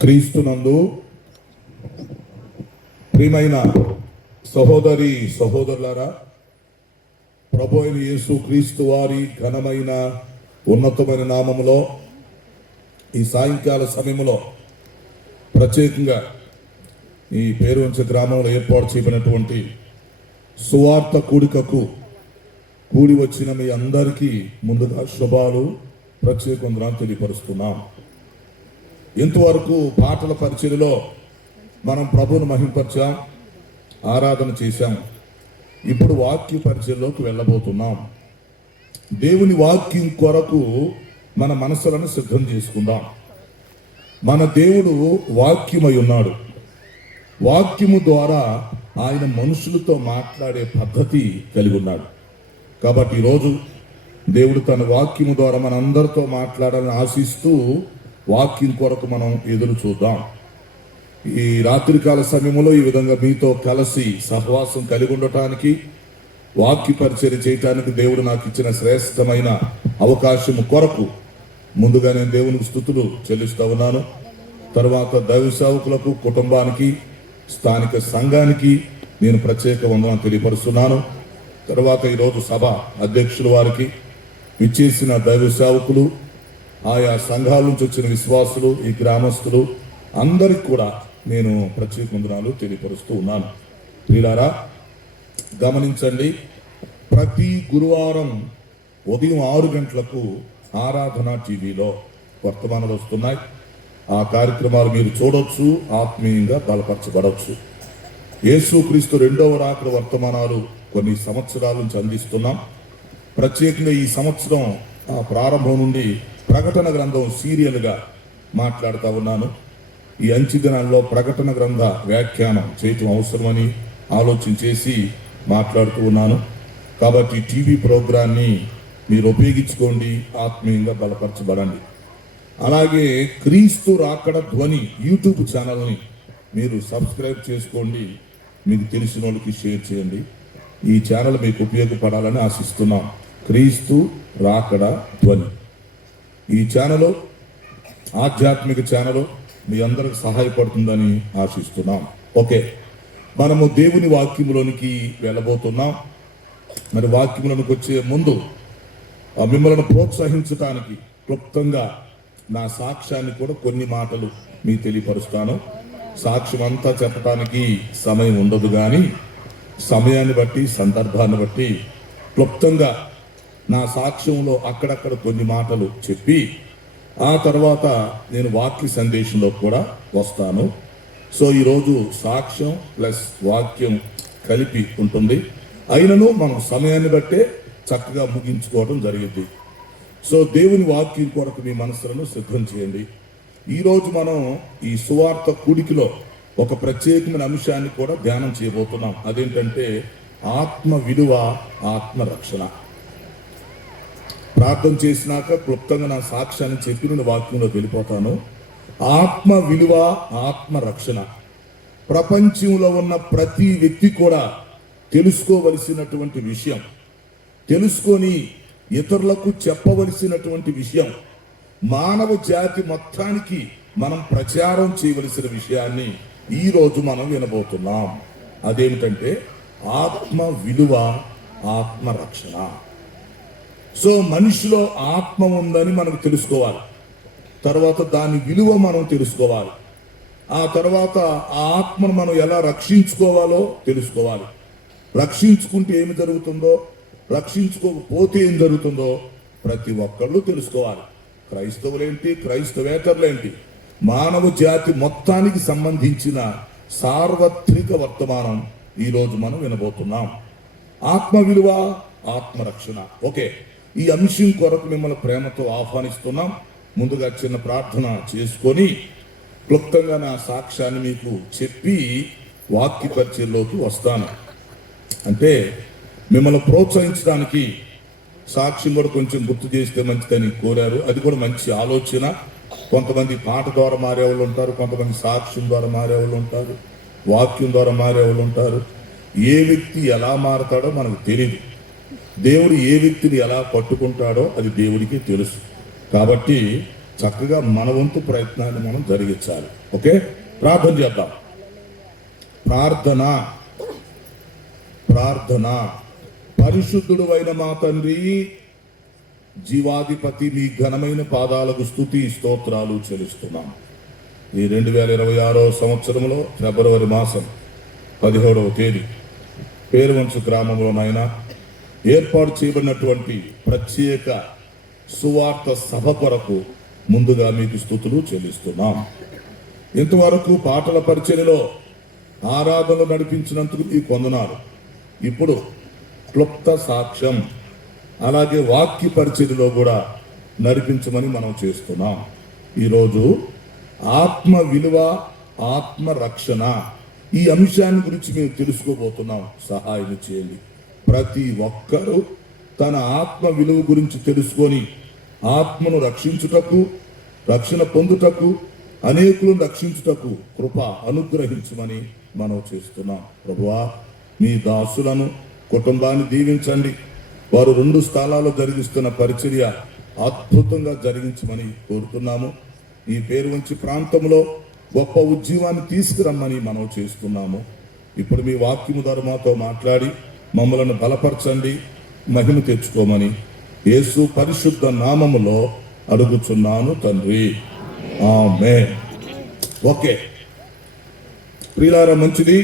క్రీస్తునందు ప్రియమైన సహోదరి సహోదరులారా, ప్రభు అయిన యేసు క్రీస్తు వారి ఘనమైన ఉన్నతమైన నామములో ఈ సాయంకాల సమయంలో ప్రత్యేకంగా ఈ పేరువంచ గ్రామంలో ఏర్పాటు చేయబడినటువంటి సువార్త కూడికకు కూడి వచ్చిన మీ అందరికీ ముందుగా శుభాలు ప్రత్యేకంగా తెలియపరుస్తున్నాం. ఇంతవరకు పాటల పరిచయలో మనం ప్రభువును మహింపరిచాం, ఆరాధన చేశాం. ఇప్పుడు వాక్య పరిచయలోకి వెళ్ళబోతున్నాం. దేవుని వాక్యం కొరకు మన మనసులను సిద్ధం చేసుకుందాం. మన దేవుడు వాక్యమై ఉన్నాడు. వాక్యము ద్వారా ఆయన మనుషులతో మాట్లాడే పద్ధతి కలిగి ఉన్నాడు. కాబట్టి ఈరోజు దేవుడు తన వాక్యము ద్వారా మనందరితో మాట్లాడాలని ఆశిస్తూ వాక్యం కొరకు మనం ఎదురు చూద్దాం. ఈ రాత్రికాల సమయంలో ఈ విధంగా మీతో కలిసి సహవాసం కలిగి ఉండటానికి, వాక్య పరిచర్య చేయటానికి దేవుడు నాకు ఇచ్చిన శ్రేష్టమైన అవకాశం కొరకు ముందుగా నేను దేవునికి స్తుతులు చెల్లిస్తూ ఉన్నాను. తర్వాత దైవ సేవకులకు, కుటుంబానికి, స్థానిక సంఘానికి నేను ప్రత్యేక వందనం తెలియపరుస్తున్నాను. తర్వాత ఈరోజు సభ అధ్యక్షుల వారికి, విచ్చేసిన దైవ సేవకులు, ఆయా సంఘాల నుంచి వచ్చిన విశ్వాసులు, ఈ గ్రామస్తులు అందరికి కూడా నేను ప్రత్యేక వందనాలు తెలియపరుస్తూ ఉన్నాను. ప్రియులారా, గమనించండి, ప్రతి గురువారం ఉదయం 6 గంటలకు ఆరాధన టీవీలో వర్తమానాలు వస్తున్నాయి. ఆ కార్యక్రమాలు మీరు చూడొచ్చు, ఆత్మీయంగా బలపరచబడవచ్చు. యేసుక్రీస్తు రెండవ రాకడ వర్తమానాలు కొన్ని సంవత్సరాల నుంచి అందిస్తున్నాం. ప్రత్యేకంగా ఈ సంవత్సరం ప్రారంభం నుండి ప్రకటన గ్రంథం సీరియల్గా మాట్లాడుతూ ఉన్నాను. ఈ అంచె దినాల్లో ప్రకటన గ్రంథ వ్యాఖ్యానం చేయటం అవసరమని ఆలోచన చేసి మాట్లాడుతూ ఉన్నాను. కాబట్టి టీవీ ప్రోగ్రాన్ని మీరు ఉపయోగించుకోండి, ఆత్మీయంగా బలపరచబడండి. అలాగే క్రీస్తు రాకడ ధ్వని యూట్యూబ్ ఛానల్ని మీరు సబ్స్క్రైబ్ చేసుకోండి. మీకు తెలిసిన వాళ్ళకి షేర్ చేయండి. ఈ ఛానల్ మీకు ఉపయోగపడాలని ఆశిస్తున్నాం. క్రీస్తు రాకడ ధ్వని ఈ ఛానల్ ఆధ్యాత్మిక ఛానల్ మీ అందరికి సహాయపడుతుందని ఆశిస్తున్నాం. ఓకే, మనము దేవుని వాక్యములోనికి వెళ్ళబోతున్నాం. మరి వాక్యములోనికి వచ్చే ముందు మిమ్మల్ని ప్రోత్సహించడానికి క్లుప్తంగా నా సాక్ష్యాన్ని కూడా కొన్ని మాటలు మీకు తెలియపరుస్తాను. సాక్ష్యం అంతా చెప్పడానికి సమయం ఉండదు, కానీ సమయాన్ని బట్టి, సందర్భాన్ని బట్టి క్లుప్తంగా నా సాక్ష్యంలో అక్కడక్కడ కొన్ని మాటలు చెప్పి ఆ తర్వాత నేను వాక్య సందేశంలో కూడా వస్తాను. సో ఈరోజు సాక్ష్యం ప్లస్ వాక్యం కలిపి ఉంటుంది. అయినను మనం సమయాన్ని బట్టే చక్కగా ముగించుకోవడం జరిగింది. సో దేవుని వాక్యం కొరకు మీ మనసులను సిద్ధం చేయండి. ఈరోజు మనం ఈ సువార్త కూడికలో ఒక ప్రత్యేకమైన అంశాన్ని కూడా ధ్యానం చేయబోతున్నాం. అదేంటంటే ఆత్మ విలువ, ఆత్మ రక్షణ. ప్రార్థన చేసినాక క్లుప్తంగా నా సాక్ష్యాన్ని చెప్పి నేను వాక్యంలో వెళ్ళిపోతాను. ఆత్మ విలువ, ఆత్మ రక్షణ ప్రపంచంలో ఉన్న ప్రతి వ్యక్తి కూడా తెలుసుకోవలసినటువంటి విషయం, తెలుసుకొని ఇతరులకు చెప్పవలసినటువంటి విషయం, మానవ జాతి మొత్తానికి మనం ప్రచారం చేయవలసిన విషయాన్ని ఈరోజు మనం వినబోతున్నాం. అదేమిటంటే ఆత్మ విలువ, ఆత్మ రక్షణ. సో మనిషిలో ఆత్మ ఉందని మనకు తెలుసుకోవాలి. తర్వాత దాని విలువ మనం తెలుసుకోవాలి. ఆ తర్వాత ఆ ఆత్మను మనం ఎలా రక్షించుకోవాలో తెలుసుకోవాలి. రక్షించుకుంటే ఏమి జరుగుతుందో, రక్షించుకోకపోతే ఏం జరుగుతుందో ప్రతి ఒక్కళ్ళు తెలుసుకోవాలి. క్రైస్తవులేంటి, క్రైస్తవేతరులేంటి, మానవ జాతి మొత్తానికి సంబంధించిన సార్వత్రిక వర్తమానం ఈరోజు మనం వినబోతున్నాం. ఆత్మ విలువ, ఆత్మరక్షణ. ఓకే, ఈ అంశం కొరకు మిమ్మల్ని ప్రేమతో ఆహ్వానిస్తున్నాం. ముందుగా చిన్న ప్రార్థన చేసుకొని క్లుప్తంగా నా సాక్ష్యాన్ని మీకు చెప్పి వాక్య పరిచయంలోకి వస్తాను. అంటే మిమ్మల్ని ప్రోత్సహించడానికి సాక్ష్యం కూడా కొంచెం గుర్తు చేస్తే మంచిదని కోరారు. అది కూడా మంచి ఆలోచన. కొంతమంది పాట ద్వారా మారేవాళ్ళు ఉంటారు, కొంతమంది సాక్ష్యం ద్వారా మారేవాళ్ళు ఉంటారు, వాక్యం ద్వారా మారేవాళ్ళు ఉంటారు. ఏ వ్యక్తి ఎలా మారతాడో మనకు తెలియదు. దేవుడు ఏ వ్యక్తిని ఎలా పట్టుకుంటాడో అది దేవుడికి తెలుసు. కాబట్టి చక్కగా మన వంతు ప్రయత్నాన్ని మనం జరిగించాలి. ఓకే, ప్రార్థన చేద్దాం. ప్రార్థన ప్రార్థన. పరిశుద్ధుడు అయిన మా తండ్రి, జీవాధిపతి, మీ ఘనమైన పాదాలకు స్తుతి స్తోత్రాలు చెల్లిస్తున్నాం. ఈ 2026 సంవత్సరంలో ఫిబ్రవరి మాసం 17వ తేదీ పేరువంచు గ్రామంలోనైనా ఏర్పాటు చేయబడినటువంటి ప్రత్యేక సువార్త సభ కొరకు ముందుగా మీకు స్తుతులు చెల్లిస్తున్నాం. ఇంతవరకు పాటల పరిచర్యలో ఆరాధనలు నడిపించినందుకు ఈ కొందనాలు. ఇప్పుడు క్లుప్త సాక్ష్యం అలాగే వాక్య పరిచర్యలో కూడా నడిపించమని మనం చేస్తున్నాం. ఈరోజు ఆత్మ విలువ, ఆత్మ రక్షణ, ఈ అంశాన్ని గురించి మేము తెలుసుకోబోతున్నాం. సహాయం చేయండి. ప్రతి ఒక్కరూ తన ఆత్మ విలువ గురించి తెలుసుకొని ఆత్మను రక్షించుటకు, రక్షణ పొందుటకు, అనేకులను రక్షించుటకు కృప అనుగ్రహించమని మనం చేస్తున్నాం. ప్రభువా, మీ దాసులను, కుటుంబాన్ని దీవించండి. వారు 2 స్థలాల్లో జరిగిస్తున్న పరిచర్య అద్భుతంగా జరిగించమని కోరుతున్నాము. ఈ పేరువంచి ప్రాంతంలో గొప్ప ఉద్యమాన్ని తీసుకురమ్మని మనం చేస్తున్నాము. ఇప్పుడు మీ వాక్యము ద్వారా మాతో మాట్లాడి మమ్మలను బలపరచండి, మహిమ తెచ్చుకోమని యేసు పరిశుద్ధ నామములో అడుగుచున్నాను తండ్రి, ఆమేన్. ఓకే ప్రియులారా, మంచిది.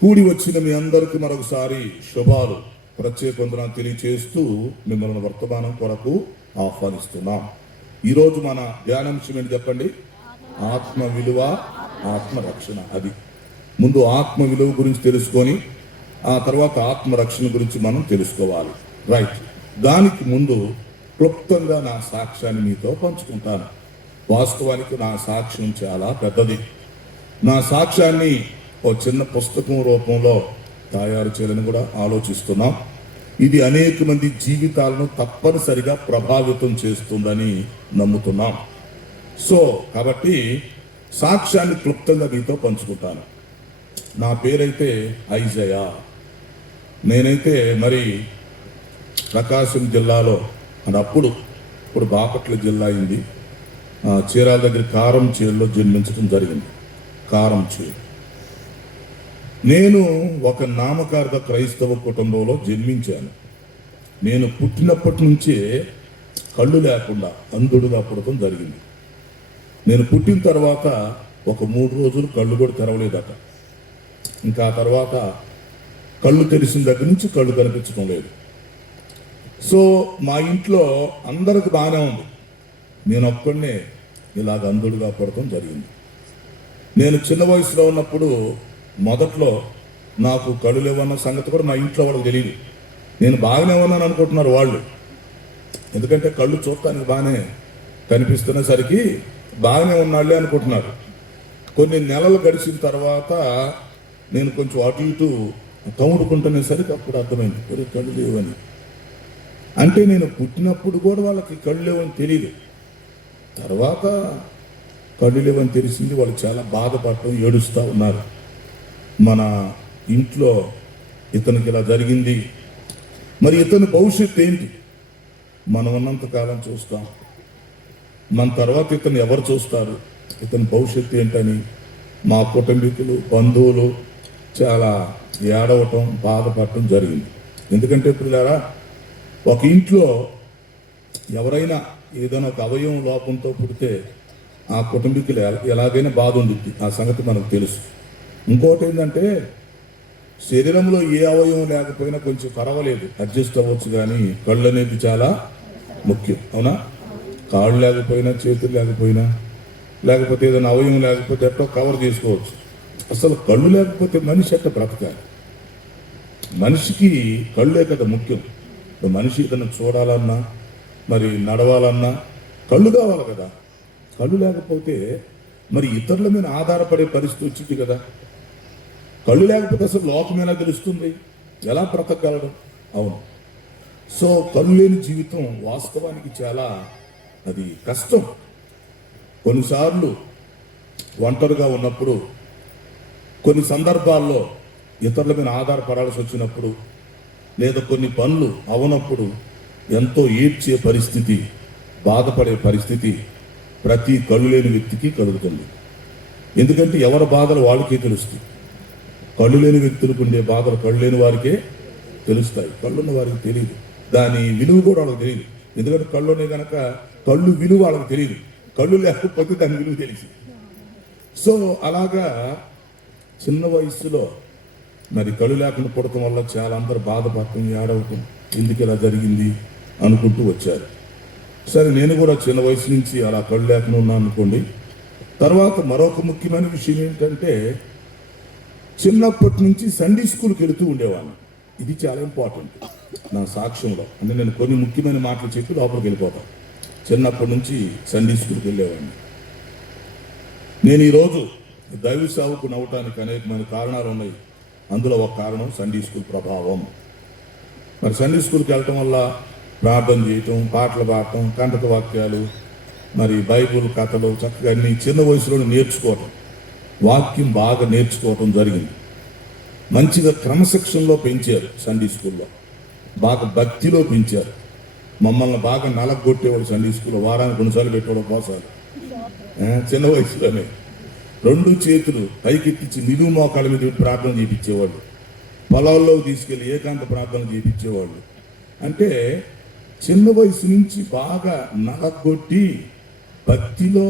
కూడి వచ్చిన మీ అందరికి మరొకసారి శుభాలు, ప్రత్యేక వందనాలు తెలియచేస్తూ మిమ్మల్ని వర్తమానం కొరకు ఆహ్వానిస్తున్నాం. ఈరోజు మన ధ్యానాంశం ఏంటి చెప్పండి? ఆత్మ విలువ, ఆత్మ రక్షణ. అది ముందు ఆత్మ విలువ గురించి తెలుసుకొని ఆ తర్వాత ఆత్మ రక్షణ గురించి మనం తెలుసుకోవాలి. రైట్. దానికి ముందు క్లుప్తంగా నా సాక్ష్యాన్ని మీతో పంచుకుంటాను. వాస్తవానికి నా సాక్ష్యం చాలా పెద్దది. నా సాక్ష్యాన్ని ఓ చిన్న పుస్తకం రూపంలో తయారు చేయాలని కూడా ఆలోచిస్తున్నాం. ఇది అనేక మంది జీవితాలను తప్పనిసరిగా ప్రభావితం చేస్తుందని నమ్ముతున్నాం. సో కాబట్టి సాక్ష్యాన్ని క్లుప్తంగా మీతో పంచుకుంటాను. నా పేరైతే ఐజయా. నేనైతే మరి ప్రకాశం జిల్లాలో ఇప్పుడు బాపట్ల జిల్లా అయింది, చీరాల దగ్గర కారంచేడులో జన్మించడం జరిగింది. కారంచేడు. నేను ఒక నామకార్థ క్రైస్తవ కుటుంబంలో జన్మించాను. నేను పుట్టినప్పటి నుంచే కళ్ళు లేకుండా అంధుడుగా పుడటం జరిగింది. నేను పుట్టిన తర్వాత ఒక 3 రోజులు కళ్ళు కూడా తెరవలేదట. ఇంకా ఆ తర్వాత కళ్ళు తెరిసిన దగ్గర నుంచి కళ్ళు కనిపించడం లేదు. సో మా ఇంట్లో అందరికి బాగానే ఉంది, నేను ఒక్కడినే ఇలాగ అంధుడుగా పడటం జరిగింది. నేను చిన్న వయసులో ఉన్నప్పుడు మొదట్లో నాకు కళ్ళు లేవన్న సంగతి కూడా మా ఇంట్లో వాళ్ళకి తెలియదు. నేను బాగానే ఉన్నాను అనుకుంటున్నారు వాళ్ళు, ఎందుకంటే కళ్ళు చూడటానికి బాగానే కనిపిస్తున్నసరికి బాగానే ఉన్నాళ్ళే అనుకుంటున్నారు. కొన్ని నెలలు గడిచిన తర్వాత నేను కొంచెం అటు ఇటు తమ్ముడుకుంటునేసరికి అప్పుడు అర్థమైంది, ఒరే కళ్ళు లేవని. అంటే నేను పుట్టినప్పుడు కూడా వాళ్ళకి కళ్ళు లేవని తెలియదు. తర్వాత కళ్ళు లేవని తెలిసింది. వాళ్ళు చాలా బాధపడటం, ఏడుస్తూ ఉన్నారు. మన ఇంట్లో ఇతనికి ఇలా జరిగింది, మరి ఇతని భవిష్యత్తు ఏంటి? మనం ఉన్నంతకాలం చూస్తాం, మన తర్వాత ఇతను ఎవరు చూస్తారు, ఇతని భవిష్యత్తు ఏంటని మా కుటుంబీకులు, బంధువులు చాలా ఏడవటం, బాధపడటం జరిగింది. ఎందుకంటే పిల్లారా, ఒక ఇంట్లో ఎవరైనా ఏదైనా ఒక అవయవం లోపంతో పుడితే ఆ కుటుంబీకులు ఎలాగైనా బాధ ఉండిద్ది, ఆ సంగతి మనకు తెలుసు. ఇంకోటి ఏంటంటే, శరీరంలో ఏ అవయవం లేకపోయినా కొంచెం పర్వాలేదు, అడ్జస్ట్ అవ్వచ్చు, కానీ కళ్ళు అనేది చాలా ముఖ్యం. అవునా? కాళ్ళు లేకపోయినా, చేతులు లేకపోయినా, లేకపోతే ఏదైనా అవయవం లేకపోతే ఎట్టో కవర్ చేసుకోవచ్చు. అసలు కళ్ళు లేకపోతే మనిషి ఎట్ట బ్రతకాలి? మనిషికి కళ్ళే కదా ముఖ్యం. మనిషి ఏదైనా చూడాలన్నా, మరి నడవాలన్నా కళ్ళు కావాలి కదా. కళ్ళు లేకపోతే మరి ఇతరుల మీద ఆధారపడే పరిస్థితి వచ్చింది కదా. కళ్ళు లేకపోతే అసలు లోకం ఎలా తెలుస్తుంది, ఎలా బ్రతకగలడు? అవును. సో కళ్ళు లేని జీవితం వాస్తవానికి చాలా అది కష్టం. కొన్నిసార్లు ఒంటరిగా ఉన్నప్పుడు, కొన్ని సందర్భాల్లో ఇతరుల మీద ఆధారపడాల్సి వచ్చినప్పుడు, లేదా కొన్ని పనులు అవనప్పుడు ఎంతో ఏడ్చే పరిస్థితి, బాధపడే పరిస్థితి ప్రతి కళ్ళు లేని వ్యక్తికి కలుగుతుంది. ఎందుకంటే ఎవరి బాధలు వాళ్ళకే తెలుస్తాయి. కళ్ళు లేని వ్యక్తులకు ఉండే బాధలు కళ్ళు లేని వారికే తెలుస్తాయి, కళ్ళున్న వారికి తెలియదు. దాని విలువ కూడా వాళ్ళకి తెలియదు. ఎందుకంటే కళ్ళునే కనుక కళ్ళు విలువ వాళ్ళకి తెలియదు, కళ్ళు లేకపోతే దాని విలువ తెలిసి. సో అలాగా చిన్న వయసులో మరి కళ్ళు లేకుండా పుడటం వల్ల చాలా అందరూ బాధపడటం, ఏడవటం, ఎందుకు ఇలా జరిగింది అనుకుంటూ వచ్చారు. సరే, నేను కూడా చిన్న వయసు నుంచి అలా కళ్ళు లేకుండా ఉన్నాను అనుకోండి. తర్వాత మరొక ముఖ్యమైన విషయం ఏంటంటే, చిన్నప్పటి నుంచి సండే స్కూల్కి వెళుతూ ఉండేవాడిని. ఇది చాలా ఇంపార్టెంట్ నా సాక్ష్యంలో. అంటే నేను కొన్ని ముఖ్యమైన మాటలు చెప్పి లోపలికి వెళ్ళిపోతాను. చిన్నప్పటి నుంచి సండే స్కూల్కి వెళ్ళేవాడిని. నేను ఈరోజు దైవ సేవకుని అవ్వటానికి అనేకమైన కారణాలు ఉన్నాయి. అందులో ఒక కారణం సండే స్కూల్ ప్రభావం. మరి సండే స్కూల్కి వెళ్ళటం వల్ల ప్రార్థన చేయటం, పాటలు పాడటం, కంటక వాక్యాలు, మరి బైబుల్ కథలు చక్కగా అన్ని చిన్న వయసులోనే నేర్చుకోవటం, వాక్యం బాగా నేర్చుకోవటం జరిగింది. మంచిగా క్రమశిక్షణలో పెంచారు సండే స్కూల్లో, బాగా భక్తిలో పెంచారు. మమ్మల్ని బాగా నలగొట్టేవాడు సండే స్కూల్లో. వారానికి 2 సార్లు పెట్టేవాడు ఉపవాసాలు. చిన్న వయసులోనే 2 చేతులు పైకెత్తించి నిలువు మోకాళ్ళ మీద ప్రార్థన చేయించేవాళ్ళు. పొలాల్లోకి తీసుకెళ్లి ఏకాంత ప్రార్థన చేయించేవాళ్ళు. అంటే చిన్న వయసు నుంచి బాగా నలగొట్టి భక్తిలో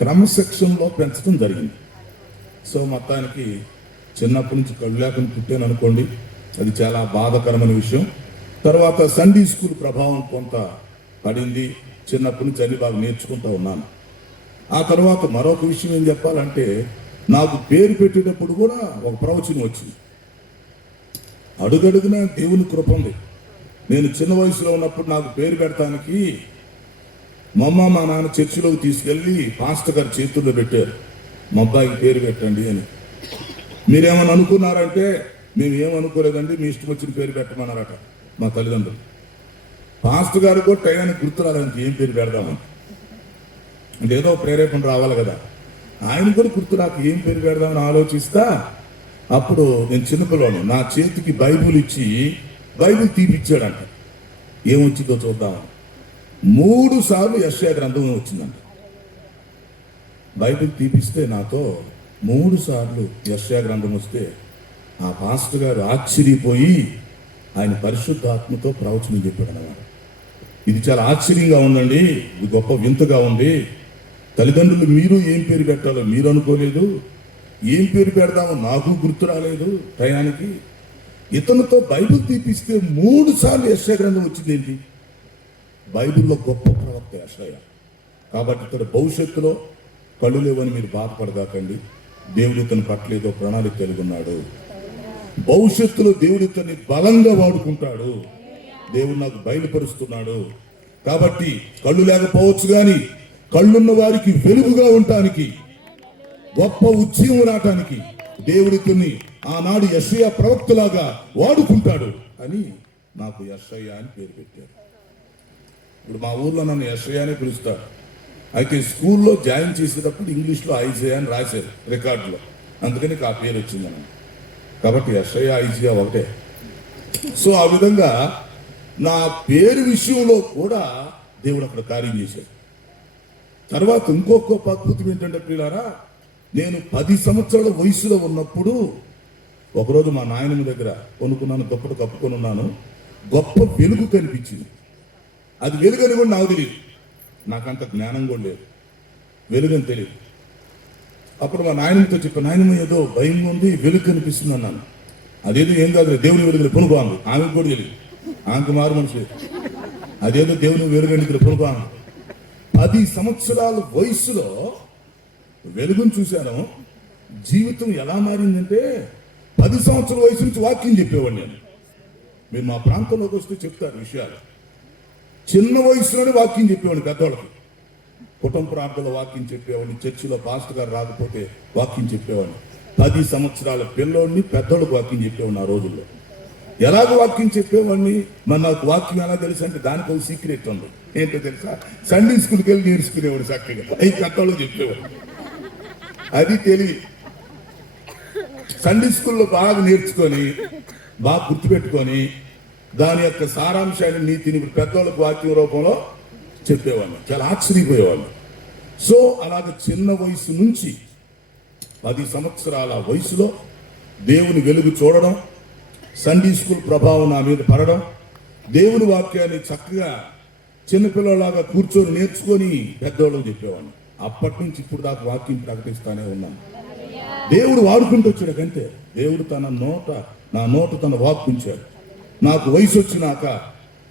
క్రమశిక్షణలో పెంచడం జరిగింది. సో మొత్తానికి చిన్నప్పటి నుంచి కళ్ళు లేకుండా పుట్టాను అనుకోండి, అది చాలా బాధాకరమైన విషయం. తర్వాత సండే స్కూల్ ప్రభావం కొంత పడింది. చిన్నప్పటి నుంచి అన్ని బాగా నేర్చుకుంటూ ఉన్నాను. ఆ తర్వాత మరొక విషయం ఏం చెప్పాలంటే, నాకు పేరు పెట్టేటప్పుడు కూడా ఒక ప్రవచనం వచ్చింది. అడుగడుగున దేవుని కృప ఉంది. నేను చిన్న వయసులో ఉన్నప్పుడు నాకు పేరు పెడతానికి మా నాన్న చర్చిలోకి తీసుకెళ్ళి పాస్టర్ గారి చేతుల్లో పెట్టారు. మా అబ్బాయికి పేరు పెట్టండి అని. మీరేమని అనుకున్నారంటే, మేము ఏమనుకోలేదండి, మీ ఇష్టం వచ్చిన పేరు పెట్టమన్నారట మా తల్లిదండ్రులు. పాస్టర్ గారు కూడా టైంకి గుర్తురాలంటే ఏం పేరు పెడదామని. అంటే ఏదో ప్రేరేపణ రావాలి కదా. ఆయన కూడా గుర్తు నాకు ఏం పేరు పెడదామని ఆలోచిస్తా. అప్పుడు నేను చిన్నపిల్లని, నా చేతికి బైబుల్ ఇచ్చి బైబుల్ తీపిచ్చాడంట. ఏమొచ్చిందో చూద్దాం. 3 సార్లు యెషయా గ్రంథం వచ్చిందంట. బైబిల్ తీపిస్తే నాతో 3 సార్లు యెషయా గ్రంథం వస్తే ఆ పాస్టర్ గారు ఆశ్చర్యపోయి ఆయన పరిశుద్ధాత్మతో ప్రవచనం చెప్పాడు అన్నమాట. ఇది చాలా ఆశ్చర్యంగా ఉందండి, ఇది గొప్ప వింతగా ఉంది. తల్లిదండ్రులు మీరు ఏం పేరు పెట్టాలో మీరు అనుకోలేదు, ఏం పేరు పెడదామో నాకు గుర్తు రాలేదు టయానికి. ఇతనితో బైబిల్ తీపిస్తే 3 సార్లు యెషయా గ్రంథం వచ్చింది. ఏంటి? బైబిల్లో గొప్ప ప్రవక్త యెషయా. కాబట్టి ఇతడు భవిష్యత్తులో కళ్ళు లేవని మీరు బాధపడదాకండి. దేవుడు ఇతను పట్లేదో ప్రణాళిక కలిగి ఉన్నాడు. భవిష్యత్తులో దేవుడు ఇతన్ని బలంగా వాడుకుంటాడు. దేవుడు నాకు బయలుపరుస్తున్నాడు. కాబట్టి కళ్ళు లేకపోవచ్చు కానీ కళ్ళున్న వారికి వెలుగుగా ఉండటానికి, గొప్ప ఉద్యమం రావటానికి దేవుడిని ఆనాడు యెషయా ప్రవక్తలాగా వాడుకుంటాడు అని నాకు యెషయా అని పేరు పెట్టారు. ఇప్పుడు మా ఊర్లో నన్ను యెషయా అని పిలుస్తారు. అయితే స్కూల్లో జాయిన్ చేసేటప్పుడు ఇంగ్లీష్లో ఐజయా అని రాశారు రికార్డులో, అందుకని ఆ పేరు వచ్చిందన్న. కాబట్టి యెషయా ఐజయా ఒకటే. సో ఆ విధంగా నా పేరు విషయంలో కూడా దేవుడు అక్కడ కార్యం చేశాడు. తర్వాత ఇంకొక అద్భుతం ఏంటంటే ప్రియులారా, నేను 10 సంవత్సరాల వయసులో ఉన్నప్పుడు ఒకరోజు మా నాయనమ్మ దగ్గర కొనుక్కున్నాను, దుప్పటి కప్పుకొని ఉన్నాను. గొప్ప వెలుగు కనిపించింది. అది వెలుగని కూడా నాకు తెలియదు, నాకంత జ్ఞానం కూడా లేదు, వెలుగని తెలియదు. అప్పుడు మా నాయనమ్మతో చెప్పాను, నాయనమ్మ ఏదో భయంగా ఉంది, వెలుగు కనిపిస్తుంది అన్నాను. అదేదో ఏం కాదు, దేవుని వెలుగులు కొనుక్కోండి. ఆమెకు కూడా తెలియదు, ఆమెకు మారు మనిషి. అదేదో దేవుని వెలుగు కొనుక్కోండి. 10 సంవత్సరాల వయసులో వెలుగును చూశాను. జీవితం ఎలా మారిందంటే, 10 సంవత్సరాల వయసు నుంచి వాక్యం చెప్పేవాడిని నేను. మీరు మా ప్రాంతంలోకి వస్తే చెప్తారు విషయాలు. చిన్న వయసులోనే వాక్యం చెప్పేవాడిని పెద్దవాళ్ళకి. కుటుంబ ప్రాంతంలో వాక్యం చెప్పేవాడిని, చర్చిలో పాస్టర్ గారు రాకపోతే వాక్యం చెప్పేవాడిని. 10 సంవత్సరాల పిల్లోడిని పెద్దోళ్ళకి వాక్యం చెప్పేవాడిని ఆ రోజుల్లో. ఎలాగ వాక్యం చెప్పేవాడిని? మరి నాకు వాక్యం ఎలా తెలుసు అంటే దానికి ఒక సీక్రెట్ ఉంది. ఏంటో తెలుసా? సండే స్కూల్కి వెళ్ళి నేర్చుకునేవాడు చక్కగా, అవి పెద్దోళ్ళు చెప్పేవాడు. అది తెలివి. సండే స్కూల్లో బాగా నేర్చుకొని బాగా గుర్తుపెట్టుకొని దాని యొక్క సారాంశాన్ని, నీతిని పెద్దోళ్ళకి వాక్యం రూపంలో చెప్పేవాడిని. చాలా ఆశ్చర్యపోయేవాళ్ళు. సో అలాగ చిన్న వయసు నుంచి 10 సంవత్సరాల వయసులో దేవుని వెలుగు చూడడం, సండే స్కూల్ ప్రభావం నా మీద పడడం, దేవుని వాక్యాన్ని చక్కగా చిన్నపిల్లలాగా కూర్చొని నేర్చుకొని పెద్దవాళ్ళకి చెప్పేవాడిని. అప్పటి నుంచి ఇప్పుడు దాకా వాక్యం ప్రకటిస్తానే ఉన్నాను. దేవుడు వాడుకుంటూ వచ్చాడు కంటే దేవుడు నా నోట తన వాక్కు ఉంచాడు. నాకు వయసు వచ్చినాక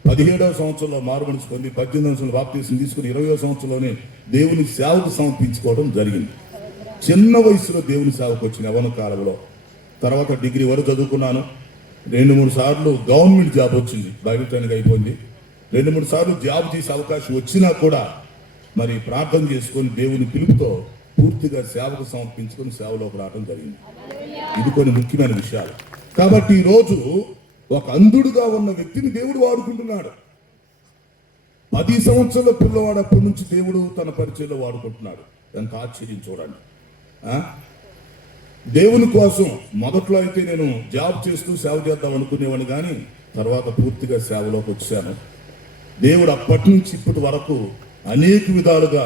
17వ సంవత్సరంలో మారుమనసు పొంది 18వ సంవత్సరంలో బాప్తీసం తీసుకుని 20వ సంవత్సరంలోనే దేవుని సేవకు సమర్పించుకోవడం జరిగింది. చిన్న వయసులో దేవుని సేవకు వచ్చిన యవ్వన కాలంలో. తర్వాత డిగ్రీ వరకు చదువుకున్నాను. 2-3 సార్లు గవర్నమెంట్ జాబ్ వచ్చింది, బైబిల్ ట్రైనింగ్ అయిపోయింది. 2-3 సార్లు జాబ్ చేసే అవకాశం వచ్చినా కూడా మరి ప్రార్థన చేసుకొని దేవుని పిలుపుతో పూర్తిగా సేవకు సమర్పించుకొని సేవలోకి రావడం జరిగింది. ఇది కొన్ని ముఖ్యమైన విషయాలు. కాబట్టి ఈరోజు ఒక అంధుడుగా ఉన్న వ్యక్తిని దేవుడు వాడుకుంటున్నాడు. 10 సంవత్సరాల పిల్లవాడు అప్పటి నుంచి దేవుడు తన పరిచయంలో వాడుకుంటున్నాడు. ఎంత ఆశ్చర్యం చూడండి. దేవుని కోసం మొదట్లో అయితే నేను జాబ్ చేస్తూ సేవ చేద్దాం అనుకునేవాడిని, కానీ తర్వాత పూర్తిగా సేవలోకి వచ్చాను. దేవుడు అప్పటి నుంచి ఇప్పటి వరకు అనేక విధాలుగా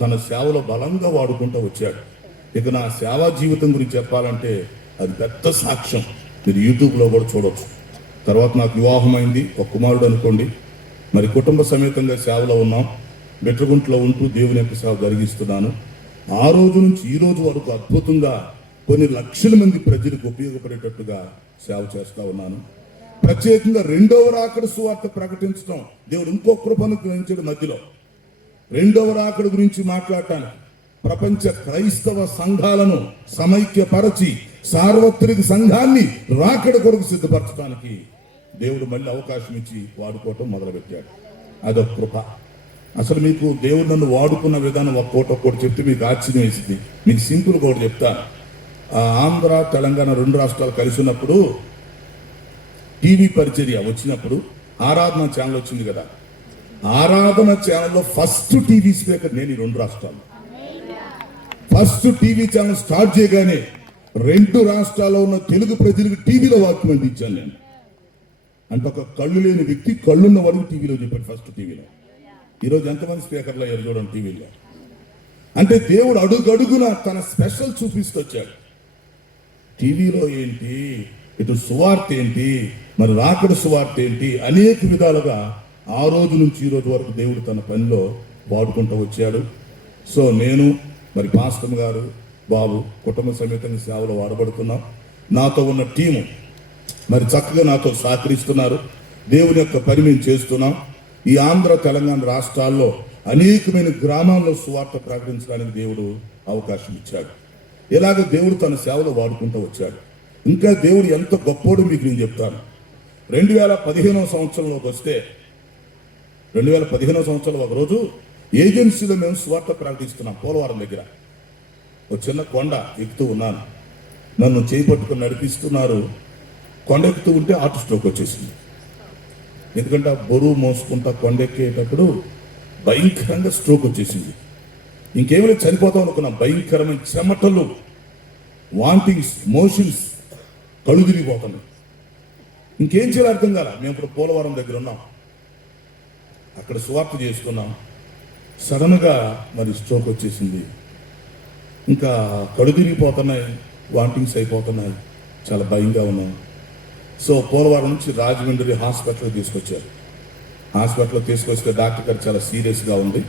తన సేవలో బలంగా వాడుకుంటూ వచ్చాడు. ఇక నా సేవా జీవితం గురించి చెప్పాలంటే అది పెద్ద సాక్ష్యం. మీరు యూట్యూబ్లో కూడా చూడవచ్చు. తర్వాత నాకు వివాహం అయింది, ఒక కుమారుడు అనుకోండి. మరి కుటుంబ సమేతంగా సేవలో ఉన్నాం. బెట్రగుంట్లో ఉంటూ దేవుని యొక్క సేవ జరిగిస్తున్నాను. ఆ రోజు నుంచి ఈ రోజు వరకు అద్భుతంగా కొన్ని లక్షల మంది ప్రజలకు ఉపయోగపడేటట్టుగా సేవ చేస్తూ ఉన్నాను. ప్రత్యేకంగా 2వ రాకడ సువార్త ప్రకటించడం దేవుడు ఇంకో కృపను గ్రహించడం. మధ్యలో 2వ రాకడ గురించి మాట్లాడటానికి ప్రపంచ క్రైస్తవ సంఘాలను సమైక్యపరచి సార్వత్రిక సంఘాన్ని రాకడ కొరకు సిద్ధపరచడానికి దేవుడు మళ్ళీ అవకాశం ఇచ్చి వాడుకోవటం మొదలుపెట్టాడు. అదొక కృప. అసలు మీకు దేవుడు నన్ను వాడుకున్న విధానం ఒక్కోటి చెప్తే మీకు ఆశ్చర్యం వేసింది. మీకు సింపుల్ కూడా చెప్తాను. ఆంధ్ర తెలంగాణ 2 రాష్ట్రాలు కలిసి ఉన్నప్పుడు టీవీ పరిచర్య వచ్చినప్పుడు ఆరాధన ఛానల్ వచ్చింది కదా. ఆరాధన ఛానల్లో ఫస్ట్ టీవీ స్పీకర్ నేను ఈ 2 రాష్ట్రాలు. ఫస్ట్ టీవీ ఛానల్ స్టార్ట్ చేయగానే 2 రాష్ట్రాల్లో ఉన్న తెలుగు ప్రజలకు టీవీలో వాక్యం అందించాను నేను. అంటే ఒక కళ్ళు లేని వ్యక్తి కళ్ళున్న వరకు టీవీలో చెప్పాడు ఫస్ట్ టీవీలో. ఈరోజు ఎంతమంది స్పీకర్లు అయ్యారు చూడండి టీవీలో. అంటే దేవుడు అడుగడుగున తన స్పెషల్ చూపిస్తూ వచ్చాడు. టీవీలో ఏంటి, ఇటు సువార్త ఏంటి, మరి రాకడ సువార్త ఏంటి, అనేక విధాలుగా ఆ రోజు నుంచి ఈ రోజు వరకు దేవుడు తన పనిలో వాడుకుంటూ వచ్చాడు. సో నేను మరి పాస్టర్ గారు బాబు కుటుంబ సమేతంగా సేవలో వాడబడుతున్నాం. నాతో ఉన్న టీము మరి చక్కగా నాతో సహకరిస్తున్నారు. దేవుని యొక్క పని మేము చేస్తున్నాం. ఈ ఆంధ్ర తెలంగాణ రాష్ట్రాల్లో అనేకమైన గ్రామాల్లో సువార్త ప్రకటించడానికి దేవుడు అవకాశం ఇచ్చాడు. ఇలాగ దేవుడు తన సేవలో వాడుకుంటూ వచ్చాడు. ఇంకా దేవుడు ఎంత గొప్పోడు మీకు నేను చెప్తాను. 2015వ సంవత్సరంలోకి వస్తే 2015వ సంవత్సరంలో ఒకరోజు ఏజెన్సీలో మేము సువార్త ప్రకటిస్తున్నాం. పోలవరం దగ్గర ఒక చిన్న కొండ ఎక్కుతూ ఉన్నాను. నన్ను చేపట్టుకుని నడిపిస్తున్నారు. కొండ ఎక్కుతూ ఉంటే హార్ట్ స్ట్రోక్ వచ్చేసింది. ఎందుకంటే ఆ బరువు మోసుకుంటా కొండెక్కేటప్పుడు భయంకరంగా స్ట్రోక్ వచ్చేసింది. ఇంకేమైనా చనిపోతాం అనుకున్నాం. భయంకరమైన చెమటలు, వాంటింగ్స్, మోషన్స్, కళ్ళు తిరిగిపోతున్నాయి. ఇంకేం చేయాలి అర్థం కాల. మేము ఇప్పుడు పోలవరం దగ్గర ఉన్నాం, అక్కడ సువార్త చేసుకున్నాం. సడన్గా మరి స్ట్రోక్ వచ్చేసింది. ఇంకా కళ్ళు తిరిగిపోతున్నాయి, వాంటింగ్స్ అయిపోతున్నాయి, చాలా భయంగా ఉన్నాం. సో పోలవరం నుంచి రాజమండ్రి హాస్పిటల్కి తీసుకొచ్చారు. హాస్పిటల్లో తీసుకొస్తే డాక్టర్ గారు చాలా సీరియస్గా ఉంది,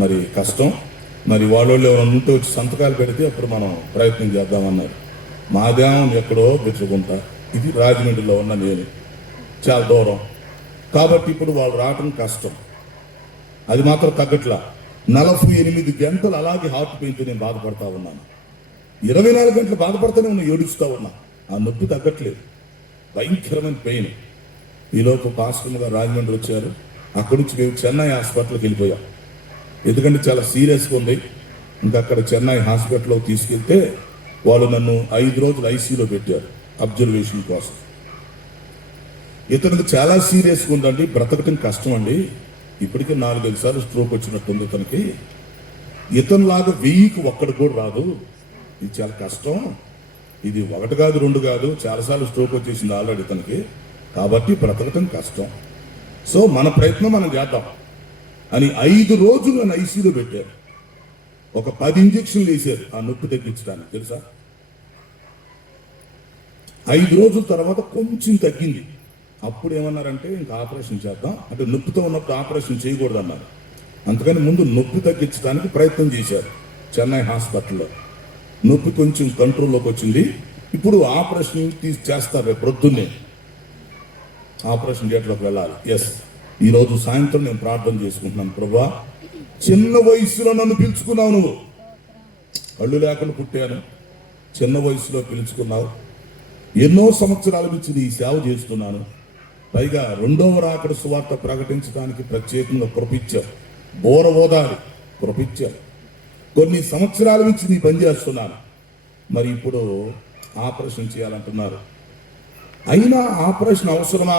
మరి కష్టం, మరి వాళ్ళు ఎవరైనా ఉంటే వచ్చి సంతకాలు పెడితే అప్పుడు మనం ప్రయత్నం చేద్దామన్నారు. మాదేమం ఎక్కడో బెచ్చుకుంటా, ఇది రాజమండ్రిలో ఉన్న నేను, చాలా దూరం. కాబట్టి ఇప్పుడు వాళ్ళు రావటం కష్టం. అది మాత్రం తగ్గట్లా. 48 గంటలు అలాగే హార్ట్ పెయిన్తో నేను బాధపడతా ఉన్నాను. 24 గంటలు బాధపడతానే ఉన్నా, ఏడుస్తూ ఉన్నా. ఆ నొప్పి తగ్గట్లేదు, భయంకరమైన పెయిన్. ఈలోపు పాస్టర్ గారు రాజమండ్రి వచ్చారు. అక్కడి నుంచి మేము చెన్నై హాస్పిటల్కి వెళ్ళిపోయాం. ఎందుకంటే చాలా సీరియస్గా ఉంది. ఇంకా అక్కడ చెన్నై హాస్పిటల్లో తీసుకెళ్తే వాళ్ళు నన్ను 5 రోజులు ఐసీయూలో పెట్టారు అబ్జర్వేషన్ కోసం. ఇతనికి చాలా సీరియస్గా ఉందండి, బ్రతకటం కష్టం అండి. ఇప్పటికే 4-5 సార్లు స్ట్రోక్ వచ్చినట్టుంది ఇతనికి. ఇతనిలాగా 1000కి ఒక్కడు కూడా రాదు. ఇది చాలా కష్టం. ఇది 1 కాదు 2 కాదు, చాలాసార్లు స్ట్రోక్ వచ్చేసింది ఆల్రెడీ ఇతనికి. కాబట్టి బ్రతకటం కష్టం. సో మన ప్రయత్నం మనం చేద్దాం అని 5 రోజులు నన్ను ఐసీయూలో పెట్టారు. ఒక 10 ఇంజక్షన్లు వేసారు ఆ నొప్పి తగ్గించడానికి, తెలుసా? 5 రోజుల తర్వాత కొంచెం తగ్గింది. అప్పుడు ఏమన్నారంటే ఇంకా ఆపరేషన్ చేద్దాం, అంటే నొప్పితో ఉన్నప్పుడు ఆపరేషన్ చేయకూడదు అన్నారు. అందుకని ముందు నొప్పి తగ్గించడానికి ప్రయత్నం చేశారు చెన్నై హాస్పిటల్లో. నొప్పి కొంచెం కంట్రోల్లోకి వచ్చింది. ఇప్పుడు ఆపరేషన్ చేస్తారు, రేపు ప్రొద్దున్నే ఆపరేషన్ థియేటర్లోకి వెళ్ళాలి. ఈరోజు సాయంత్రం నేను ప్రార్థన చేసుకుంటున్నాను, ప్రభువా చిన్న వయసులో నన్ను పిలుచుకున్నావు, నువ్వు కళ్ళు లేకుండా పుట్టాను, చిన్న వయసులో పిలుచుకున్నావు, ఎన్నో సంవత్సరాల నుంచి నీ సేవ చేస్తున్నాను, పైగా 2వ రాకడ సువార్త ప్రకటించడానికి ప్రత్యేకంగా కృపిచ్చావు, బోర ఓదాలి కృపిచ్చావు, కొన్ని సంవత్సరాల నుంచి నీ పని చేస్తున్నాను, మరి ఇప్పుడు ఆపరేషన్ చేయాలంటున్నారు. అయినా ఆపరేషన్ అవసరమా?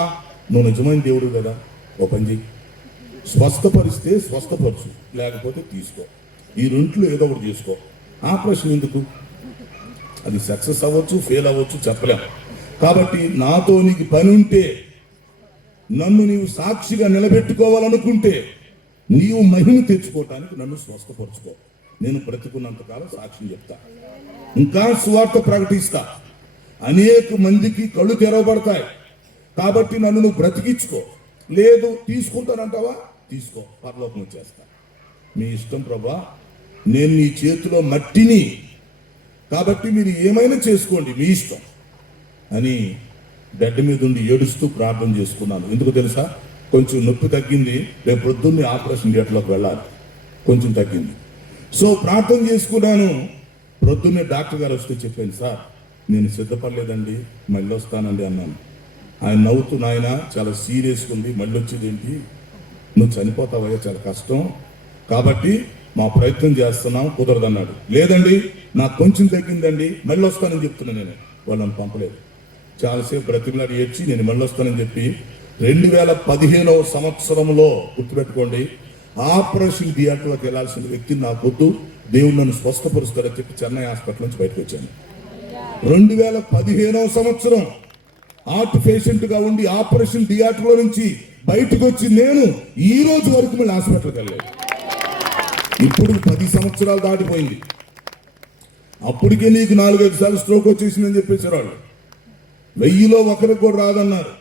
నువ్వు నిజమైన దేవుడు కదా, ఓ పని చెయ్యి, స్వస్థపరిస్తే స్వస్థపరచు, లేకపోతే తీసుకో, ఈ రెంట్లో ఏదో ఒకటి చేసుకో. ఆపరేషన్ ఎందుకు? అది సక్సెస్ అవ్వచ్చు, ఫెయిల్ అవ్వచ్చు, చెప్పలేం. కాబట్టి నాతో నీకు పని ఉంటే, నన్ను నీవు సాక్షిగా నిలబెట్టుకోవాలనుకుంటే, నీవు మహిమ తెచ్చుకోవటానికి నన్ను స్వస్థపరచుకో. నేను బ్రతికున్నంతకాలం సాక్ష్యం చెప్తా, ఇంకా సువార్త ప్రకటిస్తా, అనేక మందికి కళ్ళు తెరవబడతాయి. కాబట్టి నన్ను నువ్వు బ్రతికించుకో. లేదు తీసుకుంటానంటావా, తీసుకో, పరలోకం వచ్చేస్తా, మీ ఇష్టం ప్రభా, నేను నీ చేతిలో మట్టిని, కాబట్టి మీరు ఏమైనా చేసుకోండి, మీ ఇష్టం అని బెడ్ మీద ఉండి ఏడుస్తూ ప్రార్థన చేసుకున్నాను. ఎందుకు తెలుసా? కొంచెం నొప్పి తగ్గింది, రేపు పొద్దున్నే ఆపరేషన్ థియేటర్లోకి వెళ్ళాలి, కొంచెం తగ్గింది. సో ప్రార్థన చేసుకున్నాను. ప్రొద్దున్నే డాక్టర్ గారు వస్తే చెప్పాను, సార్ నేను సిద్ధపడలేదండి, మళ్ళీ వస్తానండి అన్నాను. ఆయన నవ్వుతూ, నాయన చాలా సీరియస్గా ఉంది, మళ్ళీ వచ్చేది ఏంటి, నువ్వు చనిపోతావయ్యా, చాలా కష్టం, కాబట్టి మా ప్రయత్నం చేస్తున్నాం, కుదరదన్నాడు. లేదండి నాకు కొంచెం తగ్గిందండి, మళ్ళీ వస్తానని చెప్తున్నా. నేను వాళ్ళని పంపలేదు. చాలాసేపు బ్రతిమలాడి ఏడ్చి నేను మళ్ళీ వస్తానని చెప్పి 2015వ సంవత్సరంలో, గుర్తుపెట్టుకోండి, ఆపరేషన్ థియేటర్లోకి వెళ్లాల్సిన వ్యక్తి నాకొద్దు, దేవుడు నన్ను స్వస్థపరుస్తారని చెప్పి చెన్నై హాస్పిటల్ నుంచి బయటకు వచ్చాను. 2015వ సంవత్సరం హార్ట్ పేషెంట్ గా ఉండి ఆపరేషన్ థియేటర్లో నుంచి బయటకు వచ్చి నేను ఈ రోజు వరకు మళ్ళీ హాస్పిటల్కి వెళ్ళలేదు. ఇప్పుడు 10 సంవత్సరాలు దాటిపోయింది. అప్పటికే నీకు 4-5 సార్లు స్ట్రోక్ వచ్చేసిందని చెప్పేసారు వాళ్ళు. 1000లో ఒకరికి కూడా రాదన్నారు.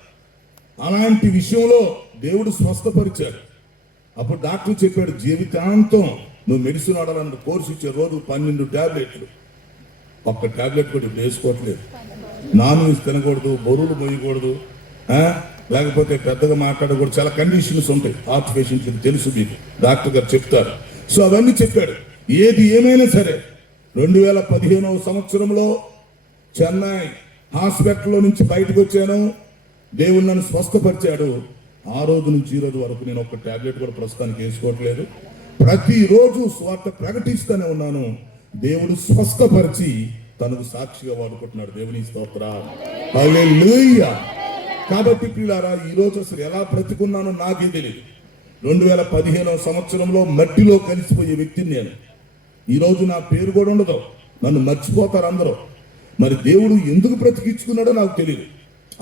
అలాంటి విషయంలో దేవుడు స్వస్థపరిచాడు. అప్పుడు డాక్టర్ చెప్పాడు, జీవితాంతం నువ్వు మెడిసిన్ వాడాలన్న కోర్సు ఇచ్చే, రోజు 12 టాబ్లెట్లు, ఒక్క టాబ్లెట్ కూడా ఇప్పుడు వేసుకోవట్లేదు. నాన్ వెజ్ తినకూడదు, బరువులు మోయకూడదు, లేకపోతే పెద్దగా మాట్లాడకూడదు, చాలా కండిషన్స్ ఉంటాయి హార్ట్ పేషెంట్కి, తెలుసు మీకు, డాక్టర్ గారు చెప్తారు. సో అవన్నీ చెప్పాడు. ఏది ఏమైనా సరే 2015వ సంవత్సరంలో చెన్నై హాస్పిటల్లో నుంచి బయటకు వచ్చాను, దేవుడు నన్ను స్వస్థపరిచాడు. ఆ రోజు నుంచి ఈ రోజు వరకు నేను ఒక్క టాబ్లెట్ కూడా ప్రస్తుతానికి వేసుకోవట్లేదు. ప్రతిరోజు స్వార్థ ప్రకటిస్తూనే ఉన్నాను. దేవుడు స్వస్థపరిచి తనకు సాక్షిగా వాడుకుంటున్నాడు. దేవుని స్తోత్రం, హల్లెలూయా. కాబట్టి పిల్లారా, ఈ రోజు అసలు ఎలా బ్రతికున్నానో నాకే తెలియదు. 2015వ సంవత్సరంలో మట్టిలో కలిసిపోయే వ్యక్తిని నేను. ఈరోజు నా పేరు కూడా ఉండదు, నన్ను మర్చిపోతారు అందరూ. మరి దేవుడు ఎందుకు బ్రతికించుకున్నాడో నాకు తెలియదు.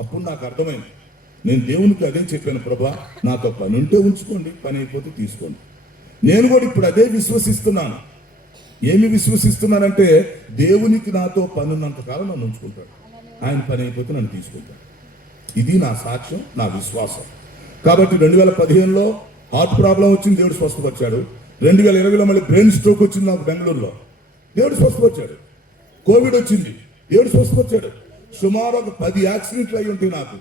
అప్పుడు నాకు అర్థమైంది. నేను దేవునికి అదే చెప్పాను, ప్రభా నాతో పని ఉంటే ఉంచుకోండి, పని అయిపోతే తీసుకోండి. నేను కూడా ఇప్పుడు అదే విశ్వసిస్తున్నాను. ఏమి విశ్వసిస్తున్నానంటే, దేవునికి నాతో పని ఉన్నంతకాలం నన్ను ఉంచుకుంటాడు, ఆయన పని అయిపోతే నన్ను తీసుకుంటాడు. ఇది నా సాక్ష్యం, నా విశ్వాసం. కాబట్టి 2015లో హార్ట్ ప్రాబ్లం వచ్చింది, దేవుడు స్వస్థపరిచాడు. 2020లో మళ్ళీ బ్రెయిన్ స్ట్రోక్ వచ్చింది నాకు బెంగళూరులో, దేవుడు స్వస్థపరిచాడు. కోవిడ్ వచ్చింది, దేవుడు స్వస్థపరిచాడు. సుమారు ఒక 10 యాక్సిడెంట్లు అయి ఉంటాయి నాకు,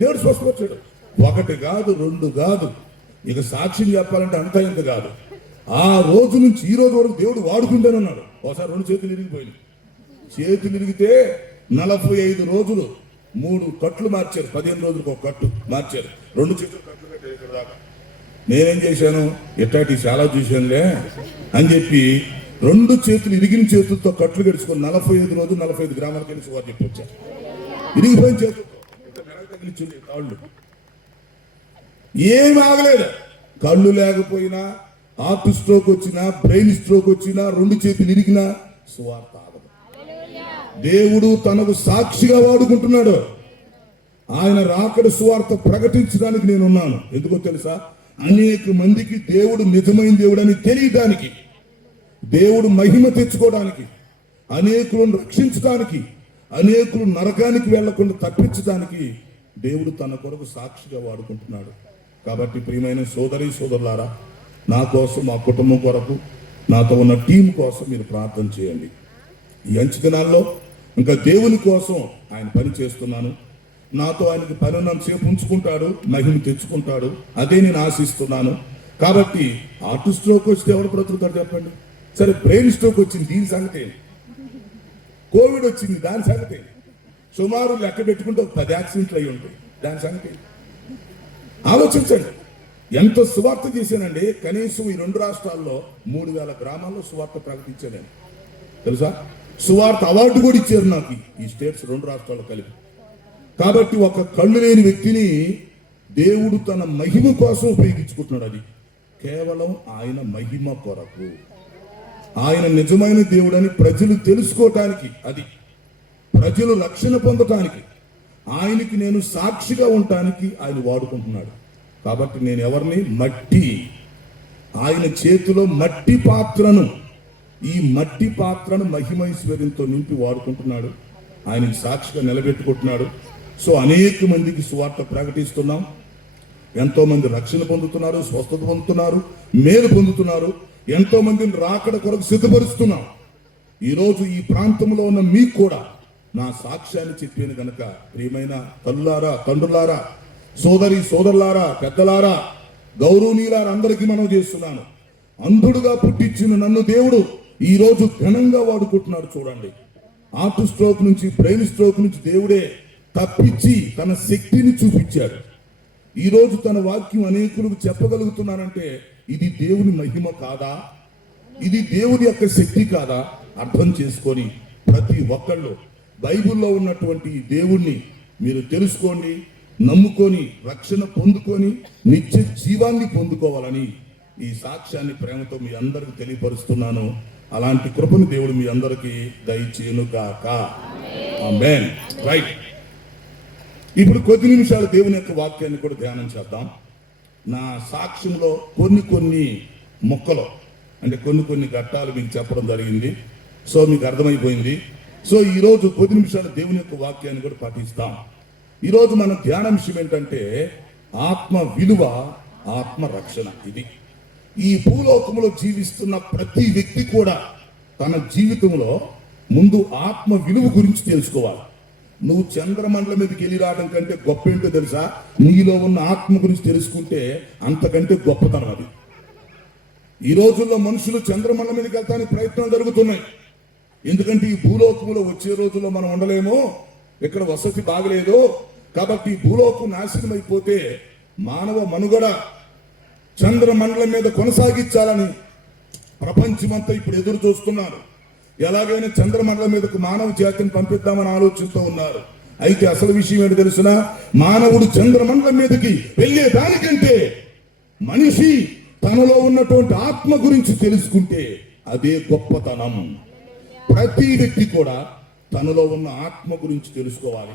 దేవుడు స్వస్థపరిచాడు. 1 కాదు, 2 కాదు, ఇక సాక్ష్యం చెప్పాలంటే అంతా ఇంత కాదు. ఆ రోజు నుంచి ఈ రోజు వరకు దేవుడు వాడుకుంటూనే ఉన్నాడు. ఒకసారి 2 చేతులు ఇరిగిపోయింది. చేతులు ఇరిగితే 45 రోజులు 3 కట్లు మార్చారు, 15 రోజులకు ఒక కట్టు మార్చారు. 2 చేతులు కట్లు కట్టారు ఇక్కడ దాకా. నేనేం చేశాను, ఎట్టాటి చాలా చూశానులే అని చెప్పి 2 చేతులు ఇరిగిన చేతులతో కట్లు గడుచుకొని 45 రోజులు 45 గ్రామాలకు వెళ్ళి వారు చెప్పి వచ్చారు. ఇరిగిపోయిన చేతులతో తగిలించింది కాళ్ళు, ఏమి ఆగలేదు. కళ్ళు లేకపోయినా, హార్ట్ స్ట్రోక్ వచ్చినా, బ్రెయిన్ స్ట్రోక్ వచ్చినా, 2 చేతులు ఇరిగినా సువార్త ఆగదు. దేవుడు తనకు సాక్షిగా వాడుకుంటున్నాడు. ఆయన రాకడ సువార్త ప్రకటించడానికి నేనున్నాను. ఎందుకో తెలుసా? అనేక మందికి దేవుడు నిజమైన దేవుడు అని తెలియడానికి. దేవుడు మహిమ తెచ్చుకోవడానికి, అనేకులను రక్షించడానికి, అనేకులు నరకానికి వెళ్లకుండా తప్పించడానికి దేవుడు తన కొరకు సాక్షిగా వాడుకుంటున్నాడు. కాబట్టి ప్రియమైన సోదరి సోదరులారా, నా కోసం, మా కుటుంబం కొరకు, నాతో ఉన్న టీం కోసం మీరు ప్రార్థన చేయండి. ఈ అంచు దినాల్లో ఇంకా దేవుని కోసం ఆయన పని చేస్తున్నాను. నాతో ఆయనకి పని ఉన్నంతసేపు ఉంచుకుంటాడు, మహిమ తెచ్చుకుంటాడు. అదే నేను ఆశిస్తున్నాను. కాబట్టి హార్ట్ స్ట్రోక్ వస్తే ఎవరు బ్రతుకుతారు చెప్పండి? సరే, బ్రెయిన్ స్ట్రోక్ వచ్చింది, దీని సంగతి ఏంటి? కోవిడ్ వచ్చింది, దాని సంగతి ఏంటి? సుమారు లెక్క పెట్టుకుంటే 10 యాక్సిడెంట్లు అయి ఉంటాయి, దాని సంగతి ఏంటి? ఆలోచించండి. ఎంత సువార్త చేశానండి. కనీసం ఈ 2 రాష్ట్రాల్లో 3000 గ్రామాల్లో సువార్త ప్రకటించాను. తెలుసా? సువార్త అవార్డు కూడా ఇచ్చారు నాకు ఈ స్టేట్స్ 2 రాష్ట్రాల్లో కలిపి. కాబట్టి ఒక కళ్ళు లేని వ్యక్తిని దేవుడు తన మహిమ కోసం ఉపయోగించుకుంటున్నాడు. అది కేవలం ఆయన మహిమ కొరకు, ఆయన నిజమైన దేవుడని ప్రజలు తెలుసుకోవటానికి, అది ప్రజలు రక్షణ పొందటానికి, ఆయనకి నేను సాక్షిగా ఉండటానికి ఆయన వాడుకుంటున్నాడు. కాబట్టి నేను ఎవరిని? మట్టి, ఆయన చేతిలో మట్టి పాత్రను, ఈ మట్టి పాత్రను మహిమైశ్వర్యంతో నింపి వాడుకుంటున్నాడు. ఆయనకి సాక్షిగా నిలబెట్టుకుంటున్నాడు. సో అనేక మందికి సువార్త ప్రకటిస్తున్నాం. ఎంతో మంది రక్షణ పొందుతున్నారు, స్వస్థత పొందుతున్నారు, మేలు పొందుతున్నారు. ఎంతో మందిని రాకడ కొరకు సిద్ధపరుస్తున్నాం. ఈరోజు ఈ ప్రాంతంలో ఉన్న మీకు కూడా నా సాక్ష్యాన్ని చెప్పాను కనుక, ప్రియమైన తల్లులారా, తండ్రులారా, సోదరి సోదరులారా, పెద్దలారా, గౌరవనీయులారా, అందరికీ మనం చేస్తున్నాను. అంధుడుగా పుట్టించిన నన్ను దేవుడు ఈ రోజు ఘనంగా వాడుకుంటున్నాడు. చూడండి, హార్ట్ స్ట్రోక్ నుంచి, బ్రెయిన్ స్ట్రోక్ నుంచి దేవుడే తప్పించి తన శక్తిని చూపించాడు. ఈ రోజు తన వాక్యం అనేకులకు చెప్పగలుగుతున్నానంటే ఇది దేవుని మహిమ కాదా? ఇది దేవుని యొక్క శక్తి కాదా? అర్థం చేసుకొని ప్రతి ఒక్కళ్ళు బైబిల్లో ఉన్నటువంటి దేవుణ్ణి మీరు తెలుసుకోండి, నమ్ముకొని రక్షణ పొందుకొని నిత్య జీవాన్ని పొందుకోవాలని ఈ సాక్ష్యాన్ని ప్రేమతో మీ అందరికి తెలియపరుస్తున్నాను. అలాంటి కృపను దేవుడు మీ అందరికీ దయచేయును గాక. ఆమేన్. రైట్, ఇప్పుడు కొద్ది నిమిషాలు దేవుని యొక్క వాక్యాన్ని కూడా ధ్యానం చేద్దాం. నా సాక్ష్యంలో కొన్ని ముక్కలు, అంటే కొన్ని ఘట్టాలు మీకు చెప్పడం జరిగింది. సో మీకు అర్థమైపోయింది. సో ఈరోజు కొద్ది నిమిషాలు దేవుని యొక్క వాక్యాన్ని కూడా పాటిస్తాం. ఈరోజు మన ధ్యానం విషయం ఏంటంటే ఆత్మ విలువ, ఆత్మ రక్షణ. ఇది ఈ భూలోకంలో జీవిస్తున్న ప్రతి వ్యక్తి కూడా తన జీవితంలో ముందు ఆత్మ విలువ గురించి తెలుసుకోవాలి. నువ్వు చంద్రమండలం మీదకి వెళ్ళి రావడం కంటే గొప్ప ఏంటో తెలుసా? నీలో ఉన్న ఆత్మ గురించి తెలుసుకుంటే అంతకంటే గొప్పతనం అది. ఈ రోజుల్లో మనుషులు చంద్రమండలం మీదకి వెళ్తానికి ప్రయత్నాలు జరుగుతున్నాయి. ఎందుకంటే ఈ భూలోకంలో వచ్చే రోజుల్లో మనం ఉండలేము, ఇక్కడ వసతి బాగలేదు. కాబట్టి ఈ భూలోకం నాశనం అయిపోతే మానవ మనుగడ చంద్రమండలం మీద కొనసాగించాలని ప్రపంచమంతా ఇప్పుడు ఎదురు చూస్తున్నారు. ఎలాగైనా చంద్రమండలం మీదకు మానవ జాతిని పంపిద్దామని ఆలోచిస్తూ ఉన్నారు. అయితే అసలు విషయం ఏంటి తెలుసునా? మానవుడు చంద్రమండలం మీదకి వెళ్ళే దానికంటే మనిషి తనలో ఉన్నటువంటి ఆత్మ గురించి తెలుసుకుంటే అదే గొప్పతనం. ప్రతి వ్యక్తి కూడా తనలో ఉన్న ఆత్మ గురించి తెలుసుకోవాలి,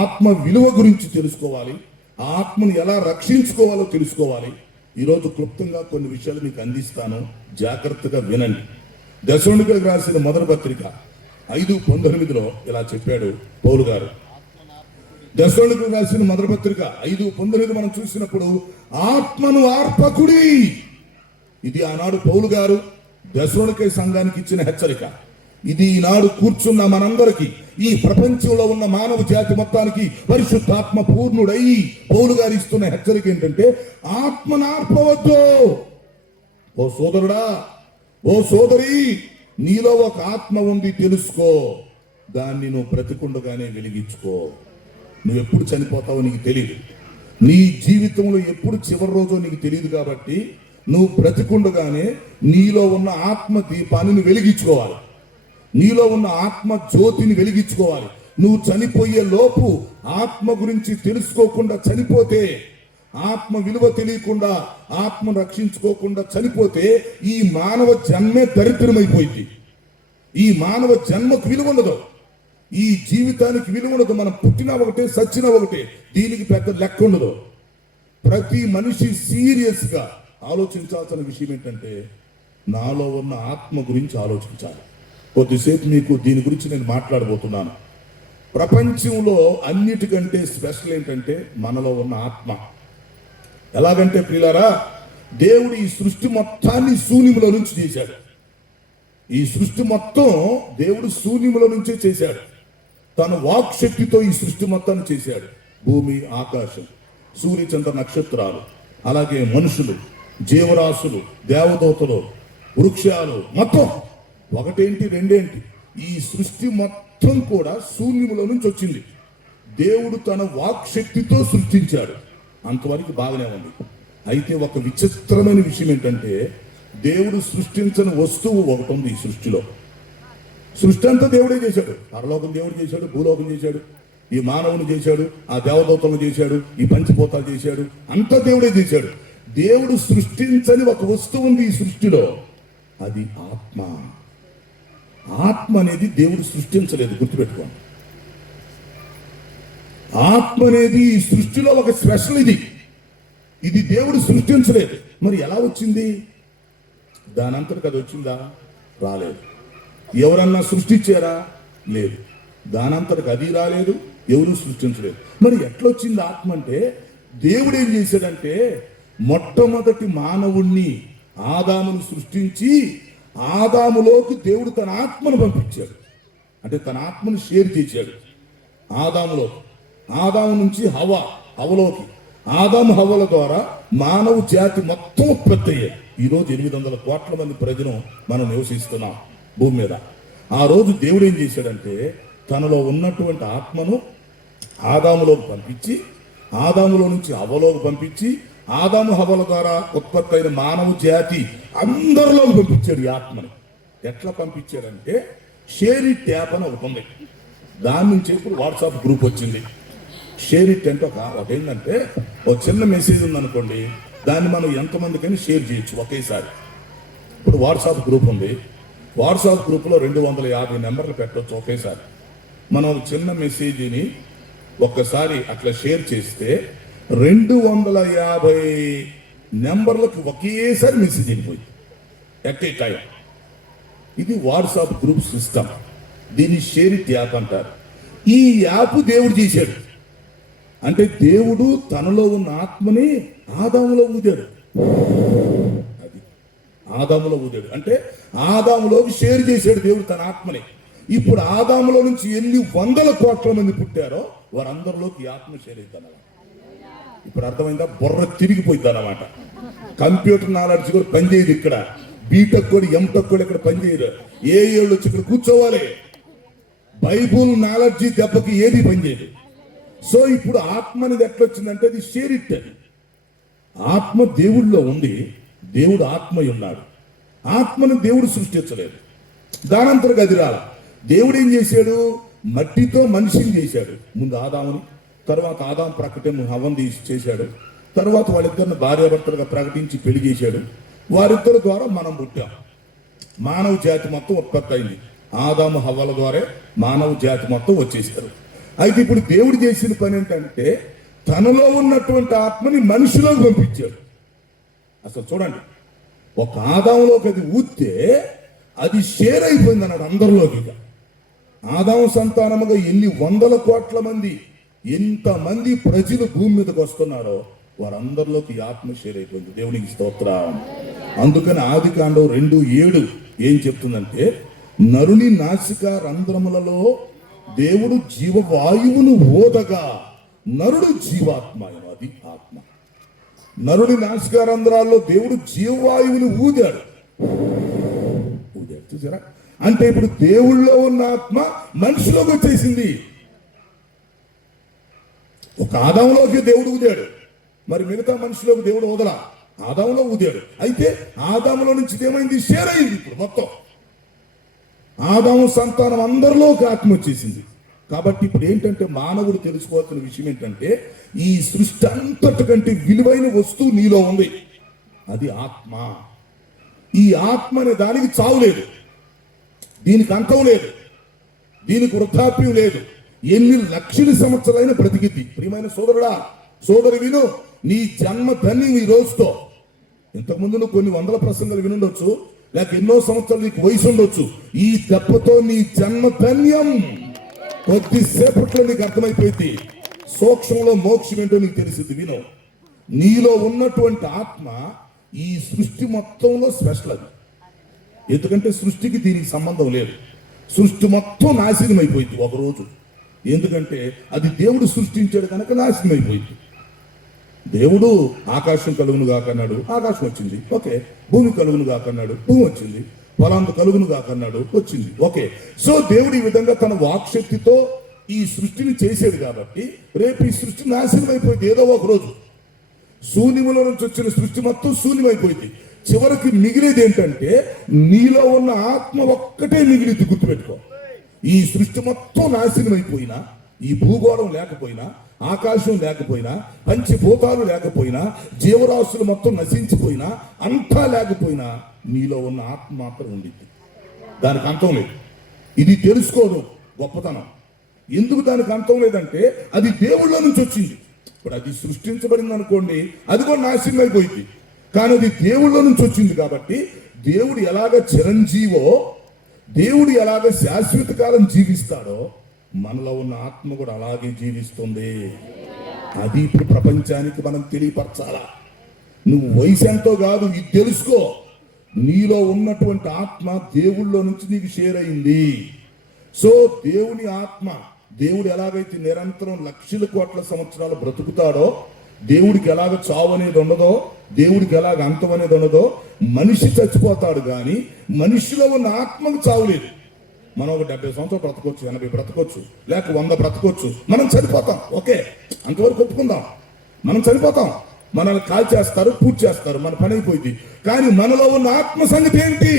ఆత్మ విలువ గురించి తెలుసుకోవాలి, ఆత్మను ఎలా రక్షించుకోవాలో తెలుసుకోవాలి. ఈరోజు క్లుప్తంగా కొన్ని విషయాలు మీకు అందిస్తాను, జాగ్రత్తగా వినండి. దశలోనికలకు రాసిన మొదటి పత్రిక 5:19 ఇలా చెప్పాడు పౌలు గారు. దశలోనికలకు రాసిన మొదటి పత్రిక 5:19 మనం చూసినప్పుడు ఆత్మను ఆర్పకుడి, ఇది ఆనాడు పౌలు గారు దశలోనిక సంఘానికి ఇచ్చిన హెచ్చరిక. ఇది ఈనాడు కూర్చున్న మనందరికీ, ఈ ప్రపంచంలో ఉన్న మానవ జాతి మొత్తానికి పరిశుద్ధాత్మ పూర్ణుడై పౌలు గారు ఇస్తున్న హెచ్చరిక ఏంటంటే ఆత్మను ఆర్పవద్దు. ఓ సోదరుడా, ఓ సోదరి, నీలో ఒక ఆత్మ ఉంది, తెలుసుకో. దాన్ని నువ్వు బ్రతికుండగానే వెలిగించుకో. నువ్వు ఎప్పుడు చనిపోతావో నీకు తెలియదు. నీ జీవితంలో ఎప్పుడు చివరి రోజో నీకు తెలియదు. కాబట్టి నువ్వు బ్రతికుండగానే నీలో ఉన్న ఆత్మ దీపాన్ని నువ్వు వెలిగించుకోవాలి. నీలో ఉన్న ఆత్మ జ్యోతిని వెలిగించుకోవాలి. నువ్వు చనిపోయే లోపు ఆత్మ గురించి తెలుసుకోకుండా చనిపోతే, ఆత్మ విలువ తెలియకుండా, ఆత్మ రక్షించుకోకుండా చనిపోతే ఈ మానవ జన్మే దరిద్రమైపోయింది. ఈ మానవ జన్మకు విలువ ఉండదు, ఈ జీవితానికి విలువ ఉండదు. మనం పుట్టినా ఒకటే, సచ్చినా ఒకటే, దీనికి పెద్ద లెక్క ఉండదు. ప్రతి మనిషి సీరియస్ గా ఆలోచించాల్సిన విషయం ఏంటంటే నాలో ఉన్న ఆత్మ గురించి ఆలోచించాలి. కొద్దిసేపు మీకు దీని గురించి నేను మాట్లాడబోతున్నాను. ప్రపంచంలో అన్నిటికంటే స్పెషల్ ఏంటంటే మనలో ఉన్న ఆత్మ. ఎలాగంటే ప్రియులారా, దేవుడు ఈ సృష్టి మొత్తాన్ని శూన్యములో నుంచి చేశాడు. ఈ సృష్టి మొత్తం దేవుడు శూన్యములో నుంచే చేశాడు. తన వాక్ శక్తితో ఈ సృష్టి మొత్తాన్ని చేశాడు. భూమి, ఆకాశం, సూర్యచంద్ర నక్షత్రాలు, అలాగే మనుషులు, జీవరాశులు, దేవదూతలు, వృక్షాలు, మొత్తం ఒకటేంటి రెండేంటి, ఈ సృష్టి మొత్తం కూడా శూన్యములో నుంచి వచ్చింది. దేవుడు తన వాక్ శక్తితో సృష్టించాడు. అంతవరకు బాగానే ఉంది. అయితే ఒక విచిత్రమైన విషయం ఏంటంటే, దేవుడు సృష్టించని వస్తువు ఒకటి ఉంది ఈ సృష్టిలో. సృష్టి అంతా దేవుడే చేశాడు. పరలోకం దేవుడు చేశాడు, భూలోకం చేశాడు, ఈ మానవుని చేశాడు, ఆ దేవదూతలను చేశాడు, ఈ పంచభూతాలు చేశాడు, అంతా దేవుడే చేశాడు. దేవుడు సృష్టించని ఒక వస్తువు ఉంది ఈ సృష్టిలో, అది ఆత్మ. ఆత్మ అనేది దేవుడు సృష్టించలేదు, గుర్తుపెట్టుకోండి. ఆత్మ అనేది ఈ సృష్టిలో ఒక స్పెషల్. ఇది దేవుడు సృష్టించలేదు. మరి ఎలా వచ్చింది? దానంతటికి అది వచ్చిందా? రాలేదు. ఎవరన్నా సృష్టించారా? లేదు. దానంతటికి అది రాలేదు, ఎవరు సృష్టించలేదు. మరి ఎట్లొచ్చింది ఆత్మ అంటే, దేవుడు ఏం చేశాడంటే, మొట్టమొదటి మానవుణ్ణి ఆదామును సృష్టించి ఆదాములోకి దేవుడు తన ఆత్మను పంపించాడు. అంటే తన ఆత్మను షేర్ చేశాడు ఆదాములో. ఆదాము నుంచి హవలోకి, ఆదాము హవ్వల ద్వారా మానవ జాతి మొత్తం ఉత్పత్తి అయ్యాయి. ఈరోజు 800 కోట్ల మంది ప్రజలు మనం నివసిస్తున్నాం భూమి మీద. ఆ రోజు దేవుడు ఏం చేశాడంటే, తనలో ఉన్నటువంటి ఆత్మను ఆదాములోకి పంపించి, ఆదాములో నుంచి హవ్వలోకి పంపించి, ఆదాము హవ్వల ద్వారా ఉత్పత్తి అయిన మానవ జాతి అందరిలోకి పంపించాడు ఈ ఆత్మని. ఎట్లా పంపించాడంటే, షేర్ ఇట్ యాప్ అని ఒకటి ఉంది. దాని నుంచి ఇప్పుడు వాట్సాప్ గ్రూప్ వచ్చింది. షేర్ ఇట్ అంటే ఏంటంటే, ఒక చిన్న మెసేజ్ ఉందనుకోండి, దాన్ని మనం ఎంతమందికైనా షేర్ చేయొచ్చు ఒకేసారి. ఇప్పుడు వాట్సాప్ గ్రూప్ ఉంది. వాట్సాప్ గ్రూప్లో 250 నెంబర్లు పెట్టవచ్చు ఒకేసారి. మనం చిన్న మెసేజ్ని ఒక్కసారి అట్లా షేర్ చేస్తే 250 నెంబర్లకు ఒకేసారి మెసేజ్ వెళ్ళిపోయింది ఎట్ ఏ టైం. ఇది వాట్సాప్ గ్రూప్ సిస్టమ్. దీన్ని షేర్ ఇట్ యాప్ అంటారు. ఈ యాప్ దేవుడు చేశాడు. అంటే దేవుడు తనలో ఉన్న ఆత్మని ఆదాములో ఊదాడు. అది ఆదాములో ఊదాడు అంటే ఆదాములోకి షేర్ చేశాడు దేవుడు తన ఆత్మని. ఇప్పుడు ఆదాములో నుంచి ఎన్ని 100 కోట్ల మంది పుట్టారో వారందరిలోకి ఈ ఆత్మ షేర్ అవుతాను. ఇప్పుడు అర్థమైందా? బుర్ర తిరిగిపోయింది అన్నమాట. కంప్యూటర్ నాలెడ్జ్ కూడా పనిచేయదు ఇక్కడ. బీటెక్ కూడా ఎంటెక్ కూడా ఇక్కడ పనిచేయదు. ఏ ఏళ్ళు వచ్చి ఇక్కడ కూర్చోవాలి. బైబుల్ నాలెడ్జి దెబ్బకి ఏది పనిచేయదు. సో ఇప్పుడు ఆత్మ అనేది ఎట్లొచ్చిందంటే, అది షేర్ ఇట్. అది ఆత్మ దేవుడిలో ఉంది. దేవుడు ఆత్మయ్య ఉన్నాడు. ఆత్మను దేవుడు సృష్టించలేదు. దానంతరకు అది రాల. దేవుడు ఏం చేశాడు? మట్టితో మనిషిని చేశాడు. ముందు ఆదాముని, తర్వాత ఆదాము ప్రకటన హవ్వను చేశాడు. తర్వాత వాళ్ళిద్దరిని భార్యాభర్తలుగా ప్రకటించి పెళ్లి చేశాడు. వారిద్దరి ద్వారా మనం పుట్టాం. మానవ జాతి మొత్తం ఉత్పత్తి అయింది. ఆదాము హవ్వల ద్వారా మానవ జాతి మొత్తం వచ్చేసారు. అయితే ఇప్పుడు దేవుడు చేసిన పని ఏంటంటే, తనలో ఉన్నటువంటి ఆత్మని మనిషిలోకి పంపించాడు. అసలు చూడండి, ఒక ఆదాములోకి అది ఊస్తే అది షేర్ అయిపోయింది అన్నాడు అందరిలోకి. ఆదాము సంతానముగా ఎన్ని 100 కోట్ల మంది, ఎంతమంది ప్రజలు భూమి మీదకి వస్తున్నారో వారందరిలోకి ఆత్మ షేర్ అయిపోయింది. దేవునికి స్తోత్రం. అందుకని ఆదికాండం 2:7 ఏం చెప్తుందంటే, నరుని నాసిక రంధ్రములలో దేవుడు జీవవాయువును ఓదగా నరుడు జీవాత్మ. అది ఆత్మ. నరుడి నాసికా రంధ్రాల్లో దేవుడు జీవవాయువుని ఊదాడు. చూసారా? అంటే ఇప్పుడు దేవుళ్ళో ఉన్న ఆత్మ మనిషిలోకి వచ్చేసింది. ఒక ఆదాములోకి దేవుడు ఊదాడు, మరి మిగతా మనిషిలోకి దేవుడు ఊదలా, ఆదాములో ఊదాడు. అయితే ఆదాములో నుంచి ఏమైంది? షేర్ అయింది. ఇప్పుడు మొత్తం ఆదాము సంతానం అందరిలోకి ఆత్మ వచ్చేసింది. కాబట్టి ఇప్పుడు ఏంటంటే, మానవుడు తెలుసుకోవాల్సిన విషయం ఏంటంటే, ఈ సృష్టి అంతటికంటే విలువైన వస్తువు నీలో ఉంది. అది ఆత్మ. ఈ ఆత్మ అనే దానికి చావు లేదు, దీనికి అంతం లేదు, దీనికి వృద్ధాప్యం లేదు. ఎన్ని లక్షల సంవత్సరాలైన బ్రతికిద్ది. ప్రియమైన సోదరుడా, సోదరి విను, నీ జన్మ ధన్యం ఈ రోజుతో. ఇంతకుముందు నువ్వు కొన్ని 100 ప్రసంగాలు వినుండొచ్చు, లేక ఎన్నో సంవత్సరాలు నీకు వయసు ఉండొచ్చు. ఈ దెబ్బతో నీ జన్మ ధన్యం. కొద్దిసేపట్లో నీకు అర్థమైపోయింది. సూక్ష్మంలో మోక్షం ఏంటో నీకు తెలిసింది. విను, నీలో ఉన్నటువంటి ఆత్మ ఈ సృష్టి మొత్తంలో స్పెషల్. అది ఎందుకంటే సృష్టికి దీనికి సంబంధం లేదు. సృష్టి మొత్తం నాశనం అయిపోయింది ఒకరోజు. ఎందుకంటే అది దేవుడు సృష్టించాడు కనుక నాశనం అయిపోయింది. దేవుడు ఆకాశం కలుగును కాకన్నాడు, ఆకాశం వచ్చింది. ఓకే. భూమి కలుగును కాకన్నాడు, భూమి వచ్చింది. ఫలాంత కలుగును కాకన్నాడు, వచ్చింది. ఓకే. సో దేవుడు ఈ విధంగా తన వాక్శక్తితో ఈ సృష్టిని చేశాడు కాబట్టి రేపు ఈ సృష్టి నాశనం అయిపోయింది. ఏదో ఒక రోజు శూన్యములో నుంచి వచ్చిన సృష్టి మొత్తం శూన్యమైపోయింది. చివరికి మిగిలేది ఏంటంటే నీలో ఉన్న ఆత్మ ఒక్కటే మిగిలింది. గుర్తుపెట్టుకో, ఈ సృష్టి మొత్తం నాశనం అయిపోయినా, ఈ భూగోళం లేకపోయినా, ఆకాశం లేకపోయినా, పంచభూతాలు లేకపోయినా, జీవరాశులు మొత్తం నశించిపోయినా, అంతా లేకపోయినా నీలో ఉన్న ఆత్మ మాత్రం ఉండింది. దానికి అంతం లేదు. ఇది తెలుసుకోదు గొప్పతనం. ఎందుకు దానికి అంతం లేదంటే అది దేవుళ్ళ నుంచి వచ్చింది. ఇప్పుడు అది సృష్టించబడింది అనుకోండి, అది కూడా నాశనం అయిపోయింది. కానీ అది దేవుళ్ళ నుంచి వచ్చింది కాబట్టి దేవుడు ఎలాగ చిరంజీవో, దేవుడు ఎలాగ శాశ్వత కాలం జీవిస్తాడో మనలో ఉన్న ఆత్మ కూడా అలాగే జీవిస్తుంది. అది ఇప్పుడు ప్రపంచానికి మనం తెలియపరచాలా. నువ్వు వయసు ఎంతో కాదు, ఇది తెలుసుకో. నీలో ఉన్నటువంటి ఆత్మ దేవుళ్ళో నుంచి నీకు షేర్ అయింది. సో దేవుని ఆత్మ, దేవుడు ఎలాగైతే నిరంతరం లక్షల కోట్ల సంవత్సరాలు బ్రతుకుతాడో, దేవుడికి ఎలాగ చావు అనేది ఉండదో, దేవుడికి ఎలాగ అంతం అనేది ఉండదో, మనిషి చచ్చిపోతాడు కానీ మనిషిలో ఉన్న ఆత్మకు చావు లేదు. మనం ఒక 70 సంవత్సరాలు బ్రతకొచ్చు, 80 బ్రతకొచ్చు, లేక 100 బ్రతకొచ్చు. మనం చనిపోతాం. ఓకే, అంతవరకు ఒప్పుకుందాం. మనం చనిపోతాం. మనల్ని కాల్ చేస్తారు, పూజ చేస్తారు, మన పని అయిపోయింది. కానీ మనలో ఉన్న ఆత్మ సంగతి ఏంటి?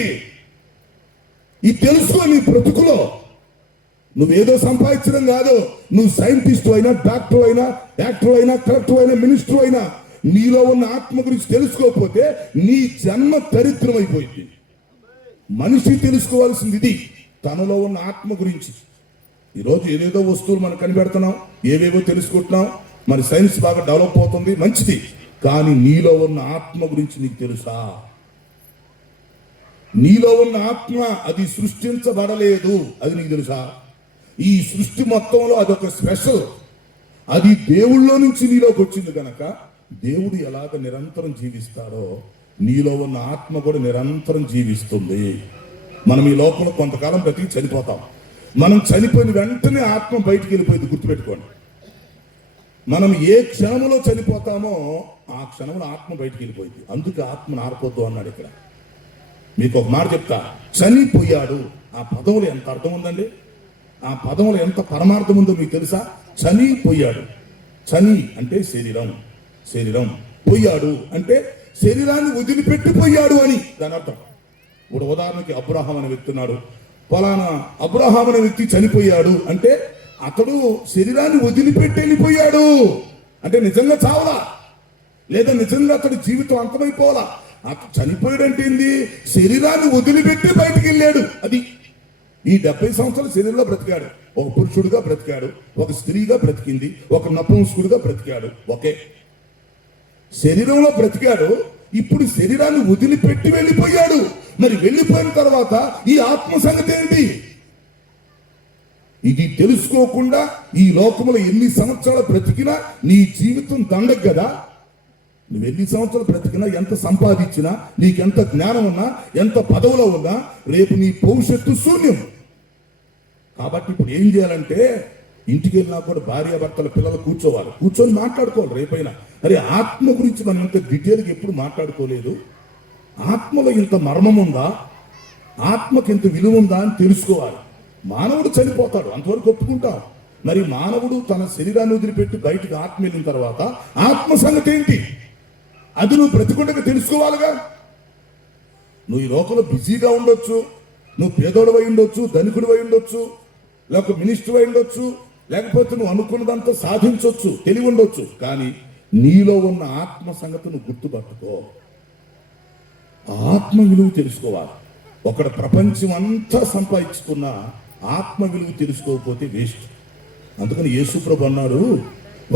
ఇది తెలుసుకో. నీ బ్రతుకులో నువ్వేదో సంపాదించడం కాదు. నువ్వు సైంటిస్ట్ అయినా, డాక్టర్ అయినా, యాక్టర్ అయినా, కలెక్టర్ అయినా, మినిస్టర్ అయినా, నీలో ఉన్న ఆత్మ గురించి తెలుసుకోకపోతే నీ జన్మ దరిద్రం అయిపోయింది. మనిషి తెలుసుకోవాల్సింది ఇది, తనలో ఉన్న ఆత్మ గురించి. ఈరోజు ఏదేదో వస్తువులు మనం కనిపెడుతున్నాం, ఏవేవో తెలుసుకుంటున్నాం, మరి సైన్స్ బాగా డెవలప్ అవుతుంది, మంచిది. కానీ నీలో ఉన్న ఆత్మ గురించి నీకు తెలుసా? నీలో ఉన్న ఆత్మ అది సృష్టించబడలేదు, అది నీకు తెలుసా? ఈ సృష్టి మొత్తంలో అదొక స్పెషల్. అది దేవుళ్ళో నుంచి నీలోకి వచ్చింది కనుక దేవుడు ఎలాగ నిరంతరం జీవిస్తాడో నీలో ఉన్న ఆత్మ కూడా నిరంతరం జీవిస్తుంది. మనం ఈ లోకంలో కొంతకాలం బ్రతికి చనిపోతాం. మనం చనిపోయిన వెంటనే ఆత్మ బయటికి వెళ్ళిపోయింది. గుర్తుపెట్టుకోండి, మనం ఏ క్షణంలో చనిపోతామో ఆ క్షణంలో ఆత్మ బయటికి వెళ్ళిపోయింది. అందుకే ఆత్మను ఆరిపోద్దు అన్నాడు. ఇక్కడ మీకు ఒక మాట చెప్తా, చనిపోయాడు. ఆ పదంలో ఎంత అర్థం ఉందండి, ఆ పదంలో ఎంత పరమార్థం ఉందో మీకు తెలుసా? చనిపోయాడు. చని అంటే శరీరం, శరీరం. పోయాడు అంటే శరీరాన్ని వదిలిపెట్టిపోయాడు అని దాని అర్థం. ఇప్పుడు ఉదాహరణకి అబ్రహాం అనే వ్యక్తి ఉన్నాడు. ఫలానా అబ్రహాం అనే వ్యక్తి చనిపోయాడు అంటే అతడు శరీరాన్ని వదిలిపెట్టి వెళ్ళిపోయాడు. అంటే నిజంగా చావలా, లేదా నిజంగా అతడి జీవితం అంతమైపోవాలా. అతడు చనిపోయాడు అంటే ఏంది? శరీరాన్ని వదిలిపెట్టి బయటికి వెళ్ళాడు. అది ఈ 70 సంవత్సరాలు శరీరంలో బ్రతికాడు. ఒక పురుషుడిగా బ్రతికాడు, ఒక స్త్రీగా బ్రతికింది, ఒక నపుంసకుడిగా బ్రతికాడు. ఓకే, శరీరంలో బ్రతికాడు. ఇప్పుడు శరీరాన్ని వదిలిపెట్టి వెళ్ళిపోయాడు. మరి వెళ్ళిపోయిన తర్వాత ఈ ఆత్మ సంగతి ఏంటి? ఇది తెలుసుకోకుండా ఈ లోకంలో ఎన్ని సంవత్సరాలు బ్రతికినా నీ జీవితం దండగ కదా. నువ్వు ఎన్ని సంవత్సరాలు బ్రతికినా, ఎంత సంపాదించినా, నీకెంత జ్ఞానం ఉన్నా, ఎంత పదవిలో ఉన్నా, రేపు నీ భవిష్యత్తు శూన్యం. కాబట్టి ఇప్పుడు ఏం చేయాలంటే ఇంటికి వెళ్ళినా కూడా భార్యాభర్తల పిల్లలు కూర్చోవాలి, కూర్చొని మాట్లాడుకోవాలి. రేపైనా అరే ఆత్మ గురించి మనం ఇంత డీటెయిల్గా ఎప్పుడు మాట్లాడుకోలేదు. ఆత్మలో ఇంత మర్మం ఉందా, ఆత్మకి ఇంత విలువ ఉందా అని తెలుసుకోవాలి. మానవుడు చనిపోతాడు, అంతవరకు ఒప్పుకుంటాం. మరి మానవుడు తన శరీరాన్ని వదిలిపెట్టి బయటకు ఆత్మ వెళ్ళిన తర్వాత ఆత్మ సంగతి ఏంటి? అది నువ్వు బ్రతికుండగా తెలుసుకోవాలిగా. నువ్వు ఈ లోకంలో బిజీగా ఉండొచ్చు, నువ్వు పేదోడు అయి ఉండొచ్చు, ధనికుడు అయి ఉండొచ్చు, లేక మినిస్టర్ అయి ఉండొచ్చు, లేకపోతే నువ్వు అనుకున్నదంతా సాధించవచ్చు, తెలివి ఉండొచ్చు. కానీ నీలో ఉన్న ఆత్మ సంగతి నువ్వు గుర్తుపట్టుకో. ఆత్మ విలువ తెలుసుకోవాలి. ఒకడు ప్రపంచం అంతా సంపాదించుకున్న ఆత్మ విలువ తెలుసుకోకపోతే వేస్ట్. అందుకని యేసుప్రభు అన్నాడు,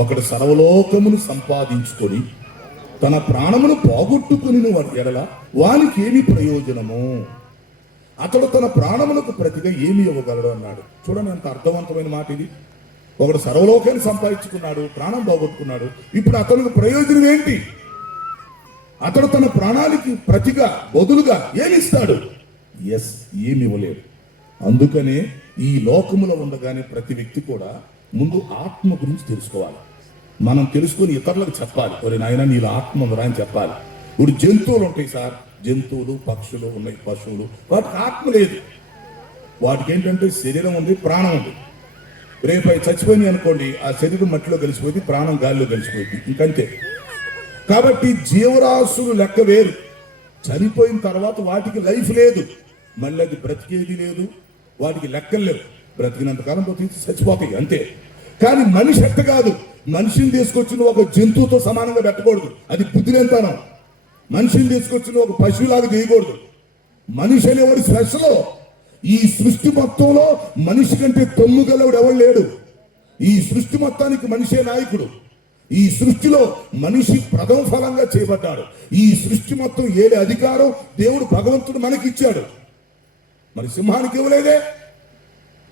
ఒకడు సర్వలోకమును సంపాదించుకొని తన ప్రాణమును పోగొట్టుకుని వాడి ఎడల వానికి ఏమి ప్రయోజనము? అతడు తన ప్రాణములకు ప్రతిగా ఏమి ఇవ్వగలడు అన్నాడు. చూడండి ఎంత అర్థవంతమైన మాట ఇది. ఒకడు సర్వలోకాన్ని సంపాదించుకున్నాడు, ప్రాణం పోగొట్టుకున్నాడు. ఇప్పుడు అతనికి ప్రయోజనం ఏంటి? అతడు తన ప్రాణానికి ప్రతిగా బదులుగా ఏమి ఇస్తాడు? ఏమి ఇవ్వలేడు. అందుకనే ఈ లోకములో ఉండగానే ప్రతి వ్యక్తి కూడా ముందు ఆత్మ గురించి తెలుసుకోవాలి. మనం తెలుసుకొని ఇతరులకు చెప్పాలి. ఒరే నాయన నీలో ఆత్మ ఉందిరా అని చెప్పాలి. ఇప్పుడు జంతువులు ఉంటాయి సార్, జంతువులు పక్షులు ఉన్నాయి, పశువులు, వాటికి ఆత్మ లేదు. వాటికి ఏంటంటే శరీరం ఉంది, ప్రాణం ఉంది. రేపు అవి చచ్చిపోయింది అనుకోండి, ఆ శరీరం మట్టిలో కలిసిపోయింది, ప్రాణం గాలిలో కలిసిపోయింది, ఇంకంతే. కాబట్టి జీవరాశులు లెక్క వేరు. చనిపోయిన తర్వాత వాటికి లైఫ్ లేదు, మళ్ళీ అది బ్రతికేది లేదు, వాటికి లెక్కలు లేవు. బ్రతికినంతకాలం బతికి చచ్చిపోతాయి అంతే. కానీ మనిషి ఎట్ట కాదు. మనిషిని తీసుకొచ్చిన ఒక జంతువుతో సమానంగా పెట్టకూడదు, అది బుద్ధిలేనితనం. మనిషిని తీసుకొచ్చిన ఒక పశువులాగా చేయకూడదు. మనిషి అనేవాడు స్పెషల్. ఈ సృష్టి మొత్తంలో మనిషి కంటే తొమ్మిగలవాడు ఎవరు లేడు. ఈ సృష్టి మొత్తానికి మనిషే నాయకుడు. ఈ సృష్టిలో మనిషి ప్రథమ ఫలంగా చేయబడ్డాడు. ఈ సృష్టి మొత్తం ఏడే అధికారం దేవుడు భగవంతుడు మనకిచ్చాడు. మరి సింహానికి ఇవ్వలేదే,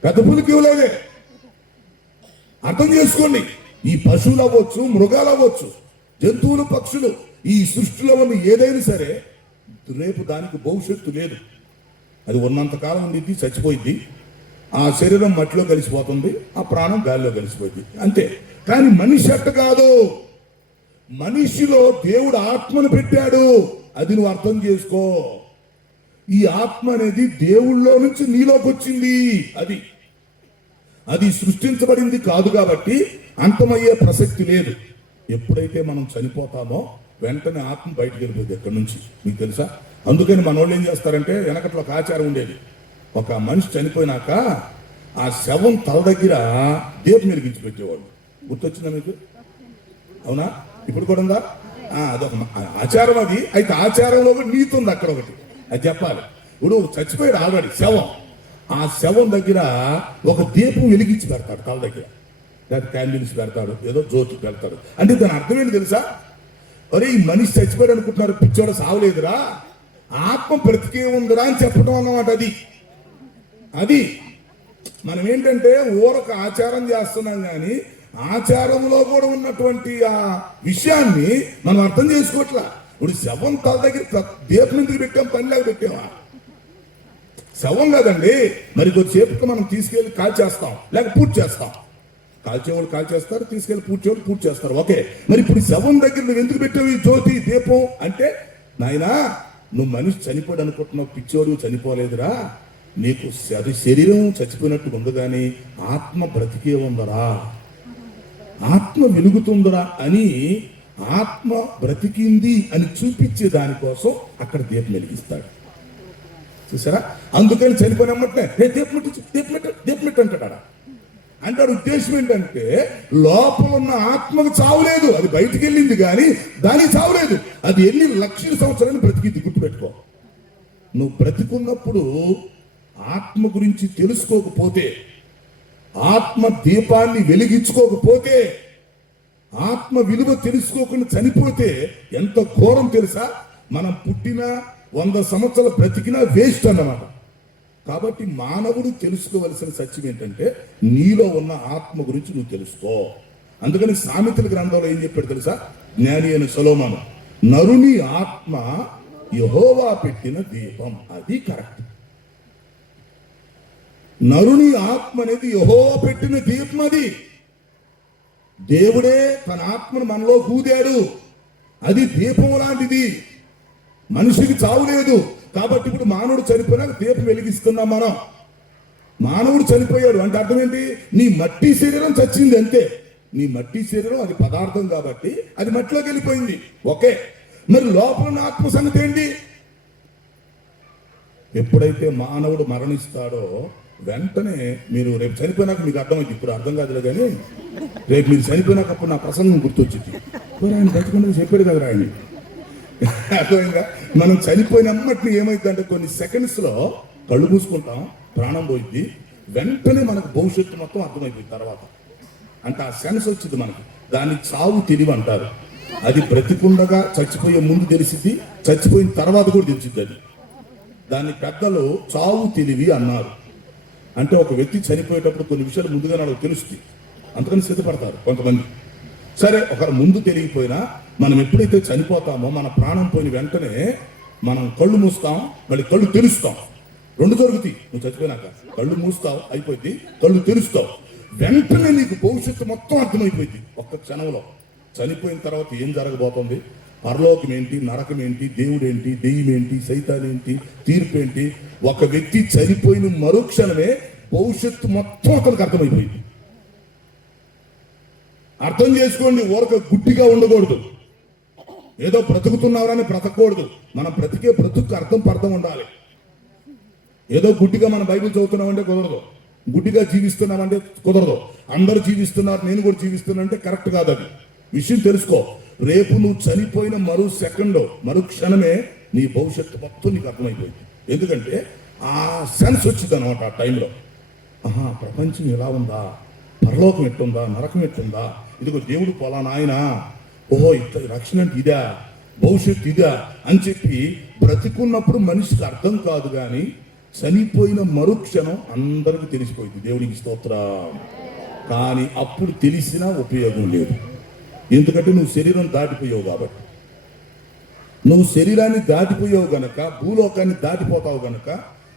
గదపులకి ఇవ్వలేదే. అర్థం చేసుకోండి. ఈ పశువులు అవ్వచ్చు, మృగాలు అవ్వచ్చు, జంతువులు, పక్షులు, ఈ సృష్టిలో ఉన్న ఏదైనా సరే రేపు దానికి భవిష్యత్తు లేదు. అది ఉన్నంతకాలం ఉండిద్ది, చచ్చిపోయింది, ఆ శరీరం మట్టిలో కలిసిపోతుంది, ఆ ప్రాణం గాలిలో కలిసిపోయింది అంతే. కానీ మనిషి అట్ట కాదు. మనిషిలో దేవుడు ఆత్మను పెట్టాడు. అది నువ్వు అర్థం చేసుకో. ఈ ఆత్మ అనేది దేవుళ్ళలో నుంచి నీలోకి వచ్చింది. అది సృష్టించబడింది కాదు కాబట్టి అంతమయ్యే ప్రసక్తి లేదు. ఎప్పుడైతే మనం చనిపోతామో వెంటనే ఆత్మ బయటకు వెళ్ళిపోయింది ఎక్కడి నుంచి, మీకు తెలుసా? అందుకని మన వాళ్ళు ఏం చేస్తారంటే, వెనకట్లో ఒక ఆచారం ఉండేది. ఒక మనిషి చనిపోయినాక ఆ శవం తల దగ్గర దీపం వెలిగించి పెట్టేవాడు. గుర్తొచ్చిందా మీకు? అవునా? ఇప్పుడు కూడా ఉందా? అదొక ఆచారం అది. అయితే ఆచారంలో కూడా నీతి ఉంది అక్కడ ఒకటి, అది చెప్పాలి. ఇప్పుడు చచ్చిపోయాడు ఆల్రెడీ శవం, ఆ శవం దగ్గర ఒక దీపం వెలిగించి పెడతాడు తల దగ్గర, లేదా క్యాండిల్స్ పెడతాడు, ఏదో జ్యోతి పెడతాడు. అంటే దాని అర్థం ఏంటి తెలుసా? అరే ఈ మనిషి చచ్చిపోయాడు అనుకుంటున్నారు, పిచ్చోడ సావలేదురా, ఆత్మ బ్రతికే ఉందిరా అని చెప్పడం అన్నమాట. అది మనం ఏంటంటే ఊరొక ఆచారం చేస్తున్నాం, కానీ ఆచారంలో కూడా ఉన్నటువంటి ఆ విషయాన్ని మనం అర్థం చేసుకోవట్లా. ఇప్పుడు శవం తల దగ్గర దీపం ఎందుకు పెట్టాం? పనిలాగా పెట్టామా? శవం కదండి. మరి కొద్దిసేపుకి మనం తీసుకెళ్లి కాల్చేస్తాం, లేక పూర్తి చేస్తాం. కాల్చేవాళ్ళు కాల్చేస్తారు, తీసుకెళ్లి పూడ్చేవాళ్ళు పూర్తి చేస్తారు, ఓకే. మరి ఇప్పుడు శవం దగ్గర నువ్వు ఎందుకు పెట్టావు ఈ జ్యోతి దీపం అంటే, నాయనా నువ్వు మనిషి చనిపోయాడు అనుకుంటున్నావు, పిచ్చోడు చనిపోలేదురా, నీకు అది శరీరం చచ్చిపోయినట్టు ఉంది కానీ ఆత్మ బ్రతికే ఉందరా, ఆత్మ వెలుగుతుందరా అని, ఆత్మ బ్రతికింది అని చూపించే దానికోసం అక్కడ దీపం వెలిగిస్తాడు. చూసారా? అందుకని చనిపోయినమ్మటే దీపమెట్టు అంటాడు. అంటాడు ఉద్దేశం ఏంటంటే, లోపల ఉన్న ఆత్మకు చావులేదు, అది బయటికి వెళ్ళింది కానీ దానికి చావులేదు. అది ఎన్ని లక్షల సంవత్సరాలు బ్రతికింది, గుర్తుపెట్టుకో. నువ్వు బ్రతికున్నప్పుడు ఆత్మ గురించి తెలుసుకోకపోతే, ఆత్మ దీపాన్ని వెలిగించుకోకపోతే, ఆత్మ విలువ తెలుసుకోకుండా చనిపోతే ఎంత ఘోరం తెలుసా? మనం పుట్టిన 100 సంవత్సరాలు బ్రతికినా వేస్ట్ అన్నమాట. కాబట్టి మానవుడు తెలుసుకోవలసిన సత్యం ఏంటంటే, నీలో ఉన్న ఆత్మ గురించి నువ్వు తెలుసుకో. అందుకని సామెతల గ్రంథంలో ఏం చెప్పాడు తెలుసా? జ్ఞాని అయిన సొలొమోను, నరుని ఆత్మ యెహోవా పెట్టిన దీపం. అది కరెక్ట్. నరుని ఆత్మ అనేది యెహోవా పెట్టిన దీపం. అది దేవుడే తన ఆత్మను మనలో కూదాడు. అది దీపం లాంటిది. మనిషికి చావు లేదు కాబట్టి ఇప్పుడు మానవుడు చనిపోయినాక దీపం వెలిగిస్తున్నాం మనం. మానవుడు చనిపోయాడు అంటే అర్థం ఏంటి? నీ మట్టి శరీరం చచ్చింది అంతే. నీ మట్టి శరీరం అది పదార్థం కాబట్టి అది మట్టిలోకి వెళ్ళిపోయింది, ఓకే. మరి లోపల ఉన్న ఆత్మ సంగతి ఏంటి? ఎప్పుడైతే మానవుడు మరణిస్తాడో వెంటనే, మీరు రేపు చనిపోయినాక మీకు అర్థమైంది, ఇప్పుడు అర్థం కాదులే కానీ రేపు మీరు చనిపోయినాక అప్పుడు నా ప్రసంగం గుర్తొచ్చింది. ఆయన బతికుండా చెప్పాడు కదా ఆయన. అర్థమైందా? మనం చనిపోయినమ్మటిని ఏమైందంటే కొన్ని సెకండ్స్ లో కళ్ళు మూసుకుంటాం, ప్రాణం పోయింది, వెంటనే మనకు భవిష్యత్తు మొత్తం అర్థమైపోయింది తర్వాత. అంటే ఆ సెన్స్ వచ్చింది మనకి. దాన్ని చావు తెలివి అంటారు. అది బ్రతికుండగా చచ్చిపోయే ముందు తెలిసింది, చచ్చిపోయిన తర్వాత కూడా తెలిసింది. అది దాన్ని పెద్దలు చావు తెలివి అన్నారు. అంటే ఒక వ్యక్తి చనిపోయేటప్పుడు కొన్ని విషయాలు ముందుగా నాకు తెలుస్తుంది, అందుకని సిద్ధపడతారు కొంతమంది. సరే, ఒకరు ముందు తెలియకపోయినా మనం ఎప్పుడైతే చనిపోతామో మన ప్రాణం పోయిన వెంటనే మనం కళ్ళు మూస్తాం, మళ్ళీ కళ్ళు తెరుస్తాం. రెండు జరుగుతాయి. నువ్వు చచ్చిపోయినాక కళ్ళు మూస్తావు, అయిపోయింది, కళ్ళు తెరుస్తావు. వెంటనే నీకు భవిష్యత్తు మొత్తం అర్థమైపోయింది ఒక్క క్షణంలో. చనిపోయిన తర్వాత ఏం జరగబోతుంది, పరలోకం ఏంటి, నరకం ఏంటి, దేవుడు ఏంటి, దెయ్యం ఏంటి, సైతాన్ ఏంటి, తీర్పు ఏంటి. ఒక వ్యక్తి చనిపోయిన మరుక్షణమే భవిష్యత్తు మొత్తం అతనికి అర్థమైపోయింది. అర్థం చేసుకోండి, ఊరక గుడ్డిగా ఉండకూడదు. ఏదో బ్రతుకుతున్నారని బ్రతకూడదు. మనం బ్రతికే బ్రతుకు అర్థం ఉండాలి. ఏదో గుడ్డిగా మనం బైబిల్ చదువుతున్నామంటే కుదరదు, గుడ్డిగా జీవిస్తున్నామంటే కుదరదు. అందరూ జీవిస్తున్నారు, నేను కూడా జీవిస్తున్నా అంటే కరెక్ట్ కాదు. అది విషయం తెలుసుకో. రేపు నువ్వు చనిపోయిన మరు క్షణమే నీ భవిష్యత్తు మొత్తం నీకు అర్థమైపోయింది. ఎందుకంటే ఆ సెన్స్ వచ్చింది అనమాట ఆ టైంలో. ప్రపంచం ఎలా ఉందా, పరలోకం ఎట్టుందా, నరకం ఎట్టుందా, ఇదిగో దేవుడు పోలానా ఆయన, ఓహో ఇట్లా రక్షణ అంటే ఇదా, భవిష్యత్తు ఇదా అని చెప్పి బ్రతికున్నప్పుడు మనిషికి అర్థం కాదు. కానీ చనిపోయిన మరుక్షణం అందరికీ తెలిసిపోయింది. దేవునికి స్తోత్రం. కానీ అప్పుడు తెలిసినా ఉపయోగం లేదు. ఎందుకంటే నువ్వు శరీరం దాటిపోయావు కాబట్టి. నువ్వు శరీరాన్ని దాటిపోయావు గనక, భూలోకాన్ని దాటిపోతావు గనక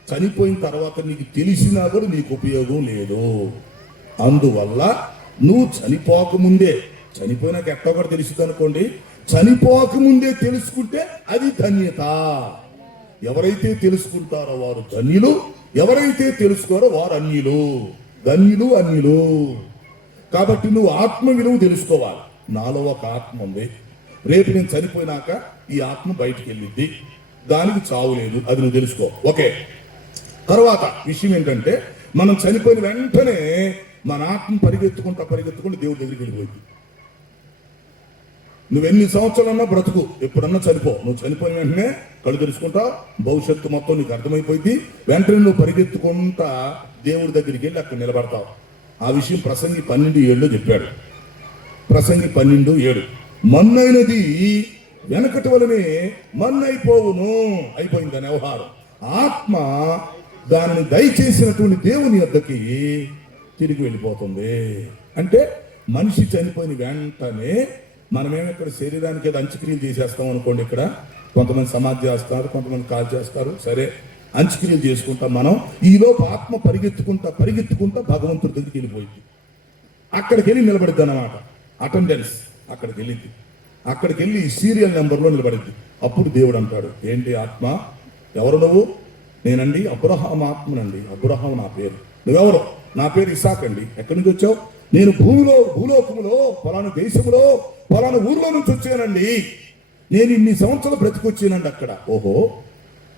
చనిపోయిన తర్వాత నీకు తెలిసినా కూడా నీకు ఉపయోగం లేదు. అందువల్ల నువ్వు చనిపోకముందే, చనిపోయినాక ఎట్టో కూడా తెలుస్తుంది అనుకోండి, చనిపోకముందే తెలుసుకుంటే అది ధన్యత. ఎవరైతే తెలుసుకుంటారో వారు ధన్యులు, ఎవరైతే తెలుసుకోరో వారు అన్యులు. ధన్యులు అన్యులు. కాబట్టి నువ్వు ఆత్మ విలువ తెలుసుకోవాలి. నాలో ఒక ఆత్మ ఉంది, రేపు నేను చనిపోయినాక ఈ ఆత్మ బయటికి వెళ్ళిద్ది, దానికి చావు లేదు, అది నువ్వు తెలుసుకో. ఓకే. తర్వాత విషయం ఏంటంటే, మనం చనిపోయిన వెంటనే మన ఆత్మ పరిగెత్తుకుంటా దేవుడి దగ్గరికి వెళ్ళిపోయింది. నువ్వెన్ని సంవత్సరాలన్నా బ్రతుకు, ఎప్పుడన్నా చనిపో, నువ్వు చనిపోయిన వెంటనే కళ్ళు తెలుసుకుంటా, భవిష్యత్తు మొత్తం నీకు అర్థమైపోయింది. వెంటనే నువ్వు పరిగెత్తుకుంటా దేవుడి దగ్గరికి వెళ్ళి అక్కడ నిలబడతావు. ఆ విషయం ప్రసంగి 12:7 చెప్పాడు. ప్రసంగి 12:7, మన్నైనది వెనకటి వలనే మన్నైపోవును. అయిపోయింది దాని వ్యవహారం. ఆత్మ దానిని దయచేసినటువంటి దేవుని వద్దకి తిరిగి వెళ్ళిపోతుంది. అంటే మనిషి చనిపోయిన వెంటనే మనమేమి ఇక్కడ శరీరానికి ఏదో అంత్యక్రియలు చేసేస్తాం అనుకోండి. ఇక్కడ కొంతమంది సమాధి చేస్తారు, కొంతమంది కాల్ చేస్తారు. సరే, అంత్యక్రియలు చేసుకుంటాం. మనం ఈలోపు ఆత్మ పరిగెత్తుకుంటా భగవంతుడి దగ్గరికి వెళ్ళిపోయింది. అక్కడికి వెళ్ళి నిలబడిద్ది అన్నమాట. అటెండెన్స్ అక్కడికి వెళ్ళింది. అక్కడికి వెళ్ళి సీరియల్ నెంబర్లో నిలబడింది. అప్పుడు దేవుడు అంటాడు, ఏంటి ఆత్మ, ఎవరు నువ్వు? నేనండి అబ్రహాం ఆత్మనండి. అబ్రహాం నా పేరు. నువ్వెవరు? నా పేరు ఇసాక్ అండి. ఎక్కడి నుంచి వచ్చావు? నేను భూలోకములో పలానా దేశంలో పలానా ఊర్లో నుంచి వచ్చానండి. నేను ఇన్ని సంవత్సరాలు బ్రతికొచ్చానండి అక్కడ. ఓహో,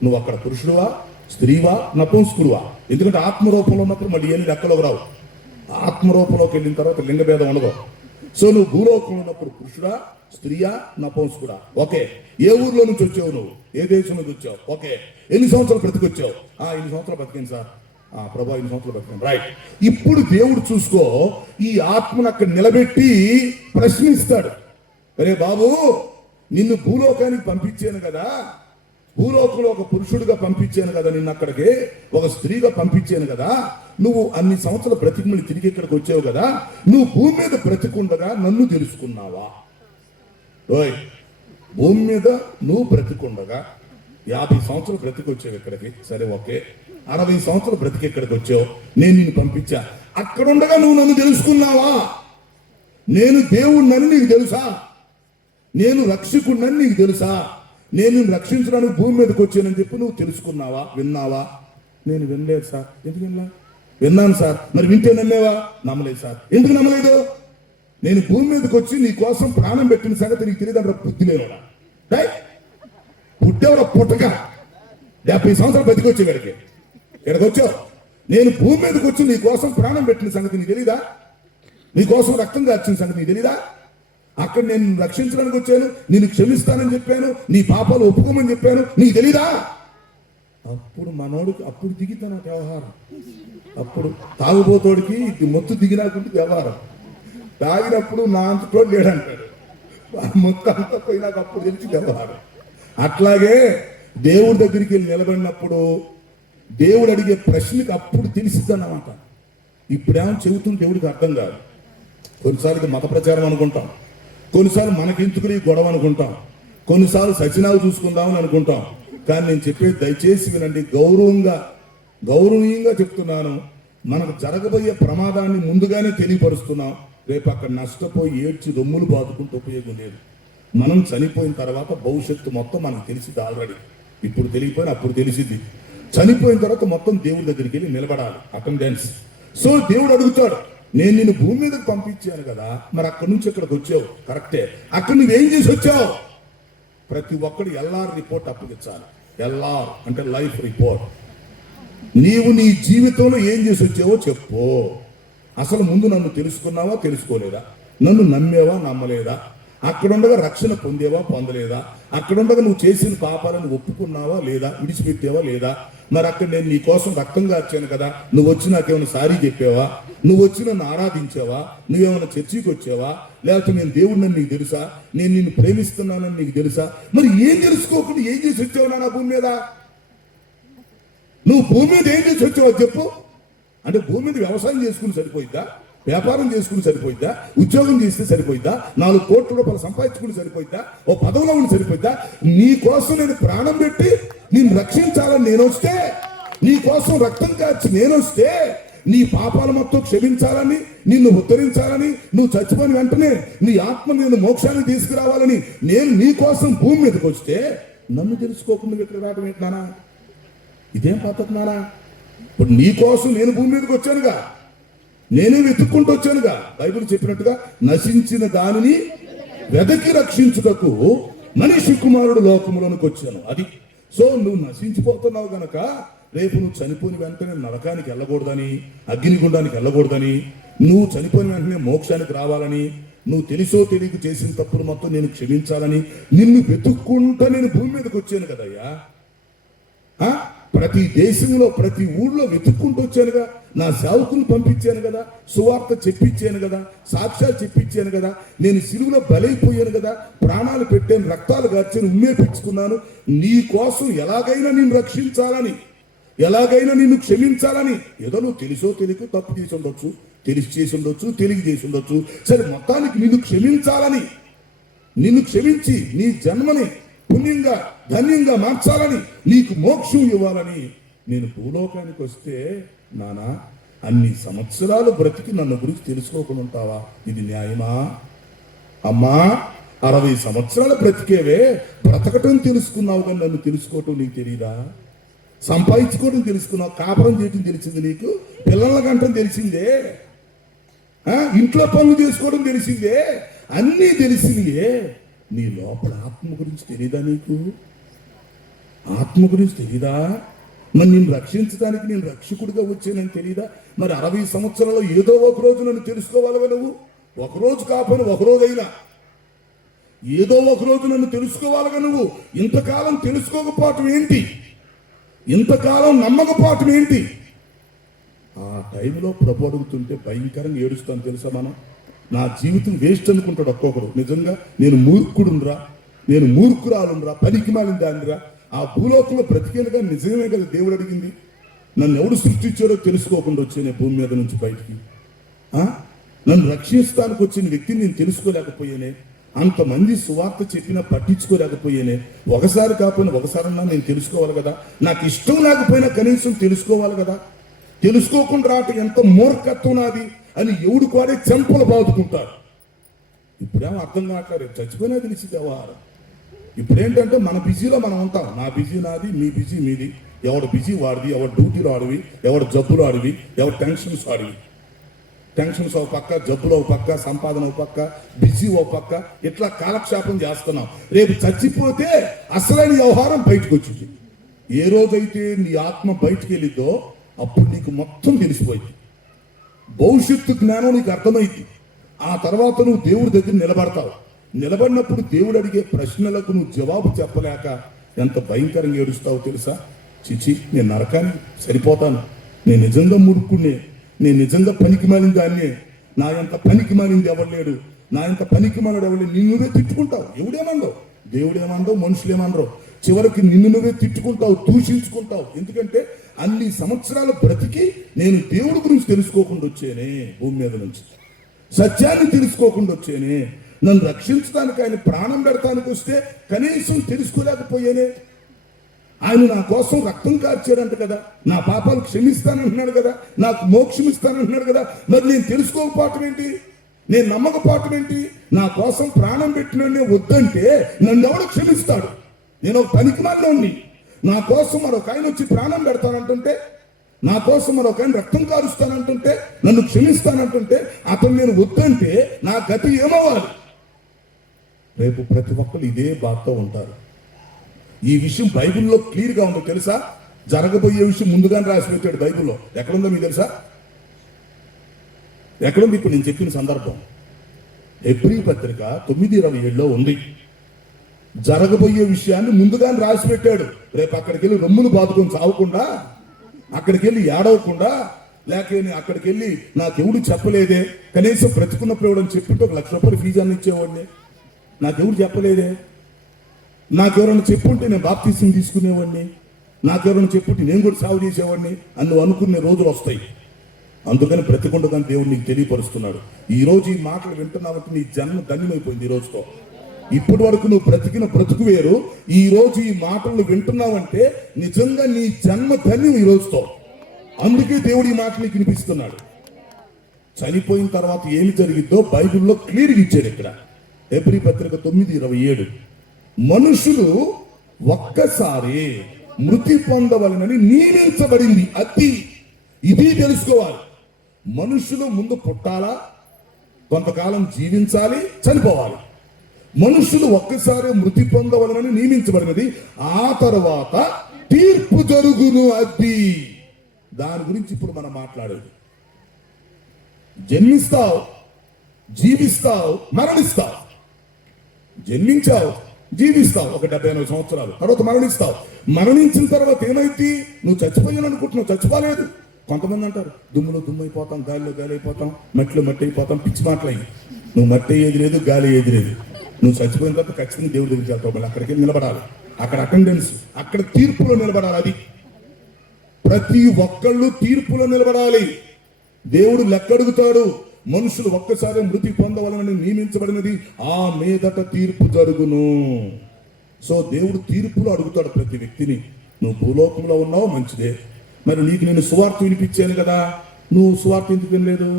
నువ్వు అక్కడ పురుషుడువా, స్త్రీవా, నపుంసకుడువా? ఎందుకంటే ఆత్మరూపంలో ఉన్నప్పుడు మళ్ళీ ఏమి లెక్కలోకి రావు. ఆత్మరూపంలోకి వెళ్ళిన తర్వాత లింగభేదం ఉండదు. సో నువ్వు భూలోకంలో ఉన్నప్పుడు పురుషుడా, స్త్రీయా, నపుంసకుడా? ఓకే. ఏ ఊర్లో నుంచి వచ్చావు నువ్వు? ఏ దేశం నుంచి వచ్చావు? ఓకే. ఎన్ని సంవత్సరాలు బ్రతికొచ్చావు? ఇన్ని సంవత్సరాలు బ్రతికాను సార్. ప్రభా, ఇన్ని సంవత్సరాలు బ్రతికాను. రైట్. ఇప్పుడు దేవుడు చూసుకో, ఈ ఆత్మను అక్కడ నిలబెట్టి ప్రశ్నిస్తాడు. అరే బాబు, నిన్ను భూలోకానికి పంపించాను కదా, భూలోకంలో ఒక పురుషుడిగా పంపించాను కదా, నిన్ను అక్కడికి ఒక స్త్రీగా పంపించాను కదా, నువ్వు అన్ని సంవత్సరాలు బ్రతికి మళ్ళీ తిరిగి ఇక్కడికి వచ్చావు కదా, నువ్వు భూమి మీద బ్రతికుండగా నన్ను తెలుసుకున్నావా? ఓయ్, భూమి మీద నువ్వు బ్రతికుండగా 50 సంవత్సరాలు బ్రతికి వచ్చావు ఇక్కడికి. సరే, ఓకే. 60 సంవత్సరాలు బ్రతికి ఇక్కడికి వచ్చావు, నేను నిన్ను పంపించా. అక్కడుండగా నువ్వు నన్ను తెలుసుకున్నావా? నేను దేవుణ్ణని నీకు తెలుసా? నేను రక్షకుడినని నీకు తెలుసా? నేను రక్షించడానికి భూమి మీదకి వచ్చానని చెప్పి నువ్వు తెలుసుకున్నావా, విన్నావా? నేను వినలేదు సార్. ఎందుకు విన్నా? విన్నాను సార్. మరి వింటే నమ్మేవా? నమ్మలేదు సార్. ఎందుకు నమ్మలేదు? నేను భూమి మీదకి వచ్చి నీ కోసం ప్రాణం పెట్టిన సంగతి నీకు తెలియదు అంటే బుద్ధి లేనుడా? పుట్టేవరా పుట్టక 70 సంవత్సరాలు బతికొచ్చే ఇక్కడికి వచ్చావు. నేను భూమి మీదకి వచ్చి నీ కోసం ప్రాణం పెట్టిన సంగతి నీకు తెలీదా? నీ కోసం రక్తం కార్చిన సంగతి నీకు తెలీదా? అక్కడ నేను రక్షించడానికి వచ్చాను, నేను క్షమిస్తానని చెప్పాను, నీ పాపాలు ఒప్పుకోమని చెప్పాను, నీకు తెలీదా? అప్పుడు మనోడికి అప్పుడు దిగితాను వ్యవహారం. అప్పుడు తాగుబోతోడికి మొత్తు దిగినాకుంటే వ్యవహారం. తాగినప్పుడు నా అంతటోడు లేడంటాడు, మొత్తం అంతా పోయినాక అప్పుడు తెలిసింది వ్యవహారం. అట్లాగే దేవుడి దగ్గరికి వెళ్ళి నిలబడినప్పుడు దేవుడు అడిగే ప్రశ్నకి అప్పుడు తెలిసిద్దన్నమాట. ఇప్పుడేమో చెబుతుంది దేవుడికి అర్థం కాదు. కొన్నిసార్లు ఇది మత ప్రచారం అనుకుంటాం, కొన్నిసార్లు మనకెందుకు ఈ గొడవ అనుకుంటాం, కొన్నిసార్లు సచినాలు చూసుకుందామని అనుకుంటాం. కానీ నేను చెప్పేది దయచేసి వినండి, గౌరవనీయంగా చెప్తున్నాను. మనకు జరగబోయే ప్రమాదాన్ని ముందుగానే తెలియపరుస్తున్నాం. రేపు అక్కడ నష్టపోయి ఏడ్చి రొమ్ములు బాదుకుంటూ ఉపయోగం లేదు. మనం చనిపోయిన తర్వాత భవిష్యత్తు మొత్తం మనకు తెలిసింది ఆల్రెడీ. ఇప్పుడు తెలియపోయిన అప్పుడు తెలిసింది. చనిపోయిన తర్వాత మొత్తం దేవుడి దగ్గరికి వెళ్ళి నిలబడాలి, అటెండెన్స్. సో దేవుడు అడుగుతాడు, నేను నిన్ను భూమి మీదకి పంపించాను కదా, మరి అక్కడి నుంచి ఇక్కడికి వచ్చావు కరెక్టే, అక్కడ నువ్వేం చేసి వచ్చావు? ప్రతి ఒక్కడు ఎల్ఆర్ రిపోర్ట్ అప్పగించాలి. ఎల్ఆర్ అంటే లైఫ్ రిపోర్ట్. నీవు నీ జీవితంలో ఏం చేసి వచ్చావో చెప్పు. అసలు ముందు నన్ను తెలుసుకున్నావా, తెలుసుకోలేదా? నన్ను నమ్మేవా, నమ్మలేదా? అక్కడుండగా రక్షణ పొందేవా, పొందలేదా? అక్కడుండగా నువ్వు చేసిన పాపాలను ఒప్పుకున్నావా లేదా, విడిచిపెట్టావా లేదా? మరి అక్కడ నేను నీ కోసం రక్తంగా వచ్చాను కదా, నువ్వు వచ్చి నాకేమైనా సారీ చెప్పావా? నువ్వు వచ్చి నన్ను ఆరాధించావా? నువ్వేమైనా చర్చికి వచ్చావా? లేకపోతే నేను దేవుడిని నీకు తెలుసా? నేను నిన్ను ప్రేమిస్తున్నానని నీకు తెలుసా? మరి ఏం తెలుసుకోకుండా ఏం చేసి వచ్చావు నా భూమి మీద? నువ్వు భూమి మీద ఏం చేసి వచ్చావో చెప్పు. అంటే భూమి మీద వ్యవసాయం చేసుకుని సరిపోయిద్దా? వ్యాపారం చేసుకుని సరిపోయిద్దా? ఉద్యోగం చేస్తే సరిపోయిద్దా? 4 కోట్ల రూపాయలు సంపాదించుకుని సరిపోయిద్దా? ఓ పదవిలో ఉండి సరిపోయిద్దా? నీ కోసం నేను ప్రాణం పెట్టి నిన్ను రక్షించాలని నేను వస్తే, నీ కోసం రక్తం కార్చి నేను వస్తే, నీ పాపాల మొత్తం క్షమించాలని, నిన్ను ఉద్ధరించాలని, నువ్వు చచ్చిపోయిన వెంటనే నీ ఆత్మ నేను మోక్షాన్ని తీసుకురావాలని నేను నీ కోసం భూమి మీదకి వస్తే, నన్ను తెలుసుకోకుండా ఇక్కడ రావడం ఏంటి నానా? ఇదేం పద్ధతి నానా? ఇప్పుడు నీ కోసం నేను భూమి మీదకి వచ్చానుగా, నేనే వెతుక్కుంటూ వచ్చానుగా. బైబిల్ చెప్పినట్టుగా నశించిన దానిని వెదకి రక్షించుటకు మనిషి కుమారుడు లోకములోనికి వచ్చాను. అది. సో నువ్వు నశించిపోతున్నావు గనక రేపు నువ్వు చనిపోయిన వెంటనే నరకానికి వెళ్ళకూడదని, అగ్నిగుండానికి వెళ్ళకూడదని, నువ్వు చనిపోయిన వెంటనే మోక్షానికి రావాలని, నువ్వు తెలుసో తెలియక చేసిన తప్పులు మొత్తం నేను క్షమించాలని నిన్ను వెతుక్కుంటా నేను భూమి మీదకి వచ్చాను కదయ్యా. ప్రతి దేశంలో ప్రతి ఊళ్ళో వెతుక్కుంటూ వచ్చానుగా. నా సేవకులు పంపించాను కదా, సువార్త చెప్పించాను కదా, సాక్ష్యాలు చెప్పించాను కదా, నేను సిలువలో బలైపోయాను కదా, ప్రాణాలు పెట్టాను, రక్తాలు గార్చాను, ఉమ్మేపించుకున్నాను. నీ కోసం ఎలాగైనా నిన్ను రక్షించాలని, ఎలాగైనా నిన్ను క్షమించాలని. ఏదో నువ్వు తెలుసో తెలియక తప్పు చేసి ఉండొచ్చు, తెలిసి చేసి ఉండొచ్చు, తెలియ చేసి ఉండొచ్చు. సరే, మొత్తానికి నిన్ను క్షమించాలని, నిన్ను క్షమించి నీ జన్మని పుణ్యంగా ధన్యంగా మార్చాలని, నీకు మోక్షం ఇవ్వాలని నేను భూలోకానికి వస్తే, నానా అన్ని సంవత్సరాలు బ్రతికి నన్ను గురించి తెలుసుకోకుండా ఉంటావా? ఇది న్యాయమా? అమ్మా, 60 సంవత్సరాలు బ్రతికేవే, బ్రతకటం తెలుసుకున్నావు కానీ నన్ను తెలుసుకోవటం నీకు తెలియదా? సంపాదించుకోవడం తెలుసుకున్నావు, కాపురం చేయటం తెలిసింది నీకు, పిల్లల గంటం తెలిసిందే, ఇంట్లో పనులు చేసుకోవడం తెలిసిందే, అన్నీ తెలిసిందే. నీ లోపల ఆత్మ గురించి తెలియదా? నీకు ఆత్మ గురించి తెలియదా? మరి నిన్ను రక్షించడానికి నేను రక్షకుడిగా వచ్చానని తెలియదా? మరి 60 సంవత్సరాల్లో ఏదో ఒక రోజు నన్ను తెలుసుకోవాలిగా నువ్వు. ఒకరోజు కాకపోయినా ఒకరోజైనా ఏదో ఒక రోజు నన్ను తెలుసుకోవాలిగా నువ్వు. ఇంతకాలం తెలుసుకోకపోవటం ఏంటి? ఇంతకాలం నమ్మకపోవటం ఏంటి? ఆ టైంలో ప్రభు అడుగుతుంటే భయంకరంగా ఏడుస్తాను తెలుసా. మనం నా జీవితం వేస్ట్ అనుకుంటాడు ఒక్కొక్కరు. నిజంగా నేను మూర్ఖుడురా, నేను మూర్ఖురాలురా, పనికి మాలిన దానిరా. ఆ భూలోకంలో బ్రతికేలుగా నిజమే కదా దేవుడు అడిగింది. నన్ను ఎవడు సృష్టించాడో తెలుసుకోకుండా వచ్చాను భూమి మీద నుంచి బయటికి. నన్ను రక్షించడానికి వచ్చిన వ్యక్తిని నేను తెలుసుకోలేకపోయానే. అంతమంది సువార్త చెప్పినా పట్టించుకోలేకపోయానే. ఒకసారి కాకపోయినా ఒకసారన్నా నేను తెలుసుకోవాలి కదా. నాకు ఇష్టం లేకపోయినా కనీసం తెలుసుకోవాలి కదా. తెలుసుకోకుండా రావటం ఎంత మూర్ఖత్వం నాది అని ఎవడు కూడా చెంపలు బాదుకుంటారు. ఇప్పుడేమో అర్థం కావట్లేదు, చచ్చిపోయినా తెలిసి వ్యవహారం. ఇప్పుడేంటంటే మన బిజీలో మనం ఉంటాం. నా బిజీ నాది, మీ బిజీ మీది. ఎవడు బిజీ వాడిది, ఎవడు డ్యూటీలో ఆడివి, ఎవడు జబ్బులు ఆడివి, ఎవడు టెన్షన్స్ ఆడివి. టెన్షన్స్ ఒక పక్క, జబ్బులు ఒక పక్క, సంపాదన ఒక పక్క, బిజీ ఒక పక్క, ఇట్లా కాలక్షేపం చేస్తున్నాం. రేపు చచ్చిపోతే అసలైన వ్యవహారం బయటకు వచ్చింది. ఏ రోజైతే నీ ఆత్మ బయటికి వెళ్ళిద్దో అప్పుడు నీకు మొత్తం తెలిసిపోయింది. భవిష్యత్తు జ్ఞానం నీకు అర్థమైంది. ఆ తర్వాత నువ్వు దేవుడి దగ్గర నిలబడతావు. నిలబడినప్పుడు దేవుడు అడిగే ప్రశ్నలకు నువ్వు జవాబు చెప్పలేక ఎంత భయంకరంగా ఏడుస్తావు తెలుసా. చిచి, నేను నరకానికి సరిపోతాను, నేను నిజంగా మురుక్కునే, నేను నిజంగా పనికి మాలిన దాన్నే, నా ఎంత పనికి మాలింది ఎవరు లేడు నా ఇంత పనికి మనడు ఎవరు, నిన్ను నువ్వే తిట్టుకుంటావు. ఎవడేమన్నావు, దేవుడేమన్నావు, మనుషులేమన్నావు, చివరికి నిన్ను నువ్వే తిట్టుకుంటావు, దూషించుకుంటావు. ఎందుకంటే అన్ని సంవత్సరాలు బ్రతికి నేను దేవుడి గురించి తెలుసుకోకుండా వచ్చేనే, భూమి మీద నుంచి సత్యాన్ని తెలుసుకోకుండా వచ్చేనే, నన్ను రక్షించడానికి ఆయన ప్రాణం పెడతానికి వస్తే కనీసం తెలుసుకోలేకపోయేనే. ఆయన నా కోసం రక్తం కార్చాడంట కదా, నా పాపాలు క్షమిస్తానంటున్నాడు కదా, నాకు మోక్షం ఇస్తానంటున్నాడు కదా. మరి నేను తెలుసుకోకపోవటం ఏంటి, నేను నమ్మకపోవటం ఏంటి? నా కోసం ప్రాణం పెట్టిన వద్దంటే నన్ను ఎవడు క్షమిస్తాడు? నేను ఒక పనికిమాలినోడిని. నా కోసం మరొక ఆయన వచ్చి ప్రాణం పెడతానంటుంటే, నా కోసం మరొక ఆయన రక్తం కారుస్తానంటుంటే, నన్ను క్షమిస్తానంటుంటే అతను నేను వద్దంటే నా గతి ఏమవ్వాలి? రేపు ప్రతి ఒక్కరు ఇదే బాధతో ఉంటారు. ఈ విషయం బైబిల్లో క్లియర్గా ఉందో తెలుసా? జరగబోయే విషయం ముందుగానే రాసి పెట్టాడు బైబిల్లో. ఎక్కడుందో మీకు తెలుసా? ఎక్కడుంది? ఇప్పుడు నేను చెప్పిన సందర్భం హెబ్రీ పత్రిక 9:27 ఉంది. జరగబోయే విషయాన్ని ముందుగానే రాసి పెట్టాడు. రేపు అక్కడికి వెళ్ళి రొమ్మును బాదుకొని చావకుండా, అక్కడికి వెళ్ళి ఏడవకుండా, లేక అక్కడికి వెళ్ళి నాకెవడు చెప్పలేదే, కనీసం బ్రతుకున్నప్పుడు ఎవడని చెప్పింటే 1 లక్ష రూపాయలు ఫీజు అని ఇచ్చేవాడిని. నాకెవడు చెప్పలేదే, నాకెవరైనా చెప్పుంటే నేను బాప్తీసం తీసుకునేవాడిని, నాకెవరైనా చెప్పుంటే నేను కూడా సాగు చేసేవాడిని అని నువ్వు అనుకునే రోజులు వస్తాయి. అందుకని బ్రతికుండదని దేవుడు నీకు తెలియపరుస్తున్నాడు. ఈ రోజు ఈ మాటలు వింటున్నావంటే నీ జన్మ ధన్యమైపోయింది. ఈ రోజుతో ఇప్పటి వరకు నువ్వు బ్రతికిన బ్రతుకు వేరు, ఈ రోజు ఈ మాటలు వింటున్నావంటే నిజంగా నీ జన్మ ధన్యం ఈ రోజుతో. అందుకే దేవుడు ఈ మాటలు వినిపిస్తున్నాడు. చనిపోయిన తర్వాత ఏమి జరిగిద్దో బైబిల్లో క్లియర్గా ఇచ్చాడు. ఇక్కడ హెబ్రీ పత్రిక 9:27 మనుషులు ఒక్కసారి మృతి పొందవలనని నియమించబడింది. ఇది తెలుసుకోవాలి. మనుషులు ముందు పుట్టాలా, కొంతకాలం జీవించాలి, చనిపోవాలి. మనుషులు ఒక్కసారి మృతి పొందవలనని నియమించబడినది, ఆ తర్వాత తీర్పు జరుగును. దాని గురించి ఇప్పుడు మనం మాట్లాడేది. జన్మిస్తావు, జీవిస్తావు, మరణిస్తావు. జన్మించావు, జీవిస్తావు ఒక 70-80 సంవత్సరాలు, తర్వాత మరణిస్తావు. మరణించిన తర్వాత ఏమైంది? నువ్వు చచ్చిపోయాను అనుకుంటున్నావు, చచ్చిపోలేదు. కొంతమంది అంటారు దుమ్ములో దుమ్ము అయిపోతాం, గాలిలో గాలి అయిపోతాం, మట్టిలో మట్టి అయిపోతాం. పిచ్చి మాటలయ్యి. నువ్వు మట్టి అయ్యేది లేదు, గాలి అయ్యేది లేదు. నువ్వు చచ్చిపోయిన తర్వాత ఖచ్చితంగా దేవుడి దగ్గరికి వెళ్తావు. మళ్ళీ అక్కడికి నిలబడాలి, అక్కడ అటెండెన్స్, అక్కడ తీర్పులో నిలబడాలి. అది ప్రతి ఒక్కళ్ళు తీర్పులో నిలబడాలి. దేవుడు లెక్క అడుగుతాడు. మనుషులు ఒక్కసారి మృతి పొందవలనని నియమించబడినది, ఆ మీదట తీర్పు జరుగును. సో దేవుడు తీర్పులో అడుగుతాడు ప్రతి వ్యక్తిని. నువ్వు భూలోకంలో ఉన్నావు, మంచిదే. మరి నీకు నేను సువార్త వినిపించాను కదా, నువ్వు సువార్త ఎందుకు వినలేదు?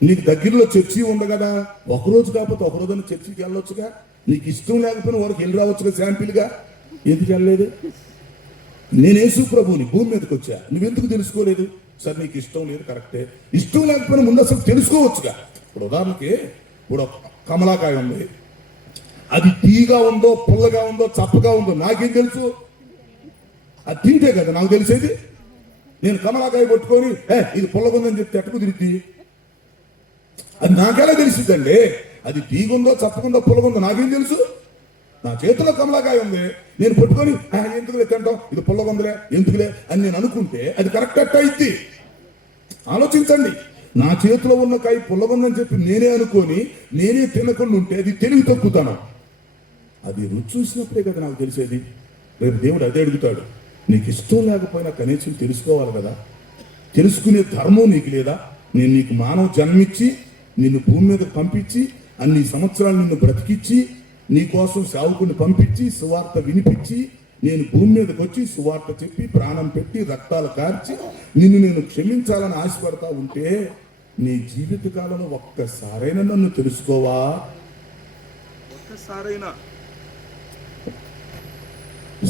నీకు దగ్గరలో చర్చి ఉంది కదా, ఒకరోజు కాకపోతే ఒకరోజు చర్చికి వెళ్ళొచ్చుగా. నీకు ఇష్టం లేకపోయినా వరకు వెళ్ళి రావచ్చుగా శాంపిల్గా. ఎందుకు వెళ్ళలేదు? నేను యేసు ప్రభువుని భూమి మీదకి వచ్చా, నువ్వెందుకు తెలుసుకోలేదు? సరే నీకు ఇష్టం లేదు, కరెక్టే. ఇష్టం లేకపోయినా ముందు అసలు తెలుసుకోవచ్చుగా. ఇప్పుడు ఉదాహరణకి ఇప్పుడు కమలాకాయ ఉంది, అది తీగా ఉందో, పుల్లగా ఉందో, చప్పగా ఉందో నాకేం తెలుసు? అది తింటే కదా నాకు తెలిసేది. నేను కమలాకాయ పట్టుకొని ఇది పుల్లగుందని చెప్తే ఎట్టకు తిరిగి అది నాకెలా తెలిసిద్దండి? అది తీగుందో, చప్పకుందో, పుల్లగుందో నాకేం తెలుసు? నా చేతిలో కమలాకాయ ఉంది, నేను పట్టుకొని ఎందుకులే తింటాం, ఇది పుల్లగొందలే, ఎందుకులే అని నేను అనుకుంటే అది కరెక్ట్ అయింది. ఆలోచించండి. నా చేతిలో ఉన్న కాయ పుల్లగొందని చెప్పి నేనే అనుకొని నేనే తినకుండా ఉంటే అది తెలివి తక్కుతాను. అది రుచి చూసినప్పుడే కదా నాకు తెలిసేది. రేపు దేవుడు అదే అడుగుతాడు. నీకు ఇష్టం లేకపోయినా కనీసం తెలుసుకోవాలి కదా. తెలుసుకునే ధర్మం నీకు లేదా? నేను నీకు మానవ జన్మిచ్చి నిన్ను భూమి మీద పంపించి అన్ని సంవత్సరాలు నిన్ను బ్రతికిచ్చి నీ కోసం సేవకుని పంపించి సువార్త వినిపించి నేను భూమి మీదకి వచ్చి సువార్త చెప్పి ప్రాణం పెట్టి రక్తాలు కార్చి నిన్ను నేను క్షమించాలని ఆశపడతా ఉంటే నీ జీవిత కాలంలో ఒక్కసారైనా నన్ను తెలుసుకోవా? ఒక్కసారైనా.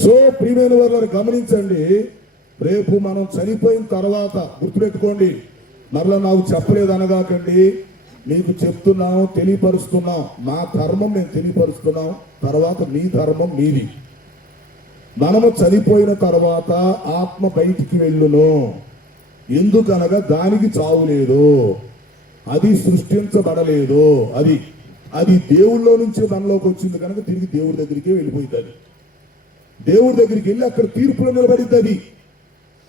సో ప్రియమైన వారిని గమనించండి. రేపు మనం చనిపోయిన తర్వాత గుర్తుపెట్టుకోండి, మరలా నాకు చెప్పలేదు అనగాకండి. మీకు చెప్తున్నాం, తెలియపరుస్తున్నాం. మా ధర్మం నేను తెలియపరుస్తున్నాం, తర్వాత మీ ధర్మం మీది. మనము చనిపోయిన తర్వాత ఆత్మ బయటికి వెళ్ళును. ఎందుకనగా దానికి చావు లేదు, అది సృష్టించబడలేదు. అది దేవుళ్ళలో నుంచి మనలోకి వచ్చింది కనుక తిరిగి దేవుడి దగ్గరికి వెళ్ళిపోతుంది. దేవుడి దగ్గరికి వెళ్ళి అక్కడ తీర్పులో నిలబడిద్ది.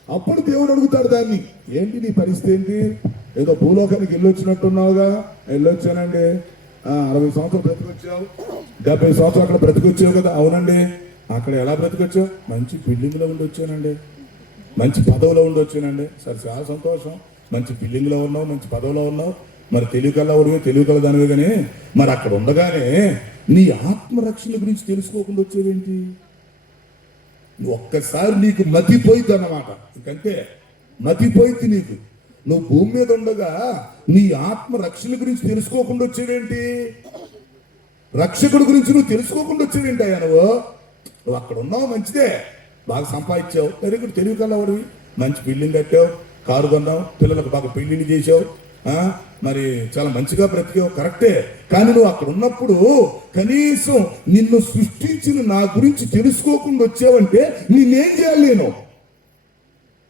అప్పుడు దేవుడు అడుగుతాడు దాన్ని, ఏంటి నీ పరిస్థితి ఏంటి? ఏదో భూలోకానికి వెళ్ళొచ్చినట్టున్నావుగా, వెళ్ళొచ్చానండి. 60 సంవత్సరాలు బ్రతికొచ్చావు, 70 సంవత్సరాలు అక్కడ బ్రతికొచ్చావు కదా. అవునండి. అక్కడ ఎలా బ్రతికొచ్చావు? మంచి బిల్డింగ్లో ఉండి వచ్చానండి, మంచి పదవిలో ఉండి వచ్చానండి. సరే, చాలా సంతోషం. మంచి బిల్డింగ్లో ఉన్నావు, మంచి పదవిలో ఉన్నావు, మరి తెలివికల్లా ఉడివి తెలివికల దానివి. కానీ మరి అక్కడ ఉండగానే నీ ఆత్మరక్షణ గురించి తెలుసుకోకుండా వచ్చేవేంటి? ఒక్కసారి నీకు మతిపోయింది అన్నమాట. ఇంకంతే, మతిపోయింది నీకు. నువ్వు భూమి మీద ఉండగా నీ ఆత్మరక్షణ గురించి తెలుసుకోకుండా వచ్చేవేంటి? రక్షకుడి గురించి నువ్వు తెలుసుకోకుండా వచ్చేవేంటి? అయ్యా నువ్వు అక్కడ ఉన్నావు, మంచిదే, బాగా సంపాదించావు, వెరీ గుడ్, తెలివికల్లా ఉడివి, మంచి బిల్డింగ్ కట్టావు, కారు కొన్నావు, పిల్లలకు బాగా పెళ్లిళ్ళు చేసావు, మరి చాలా మంచిగా బ్రతికావు, కరెక్టే. కానీ నువ్వు అక్కడ ఉన్నప్పుడు కనీసం నిన్ను సృష్టించిన నా గురించి తెలుసుకోకుండా వచ్చావంటే నిన్నేం చేయాలి?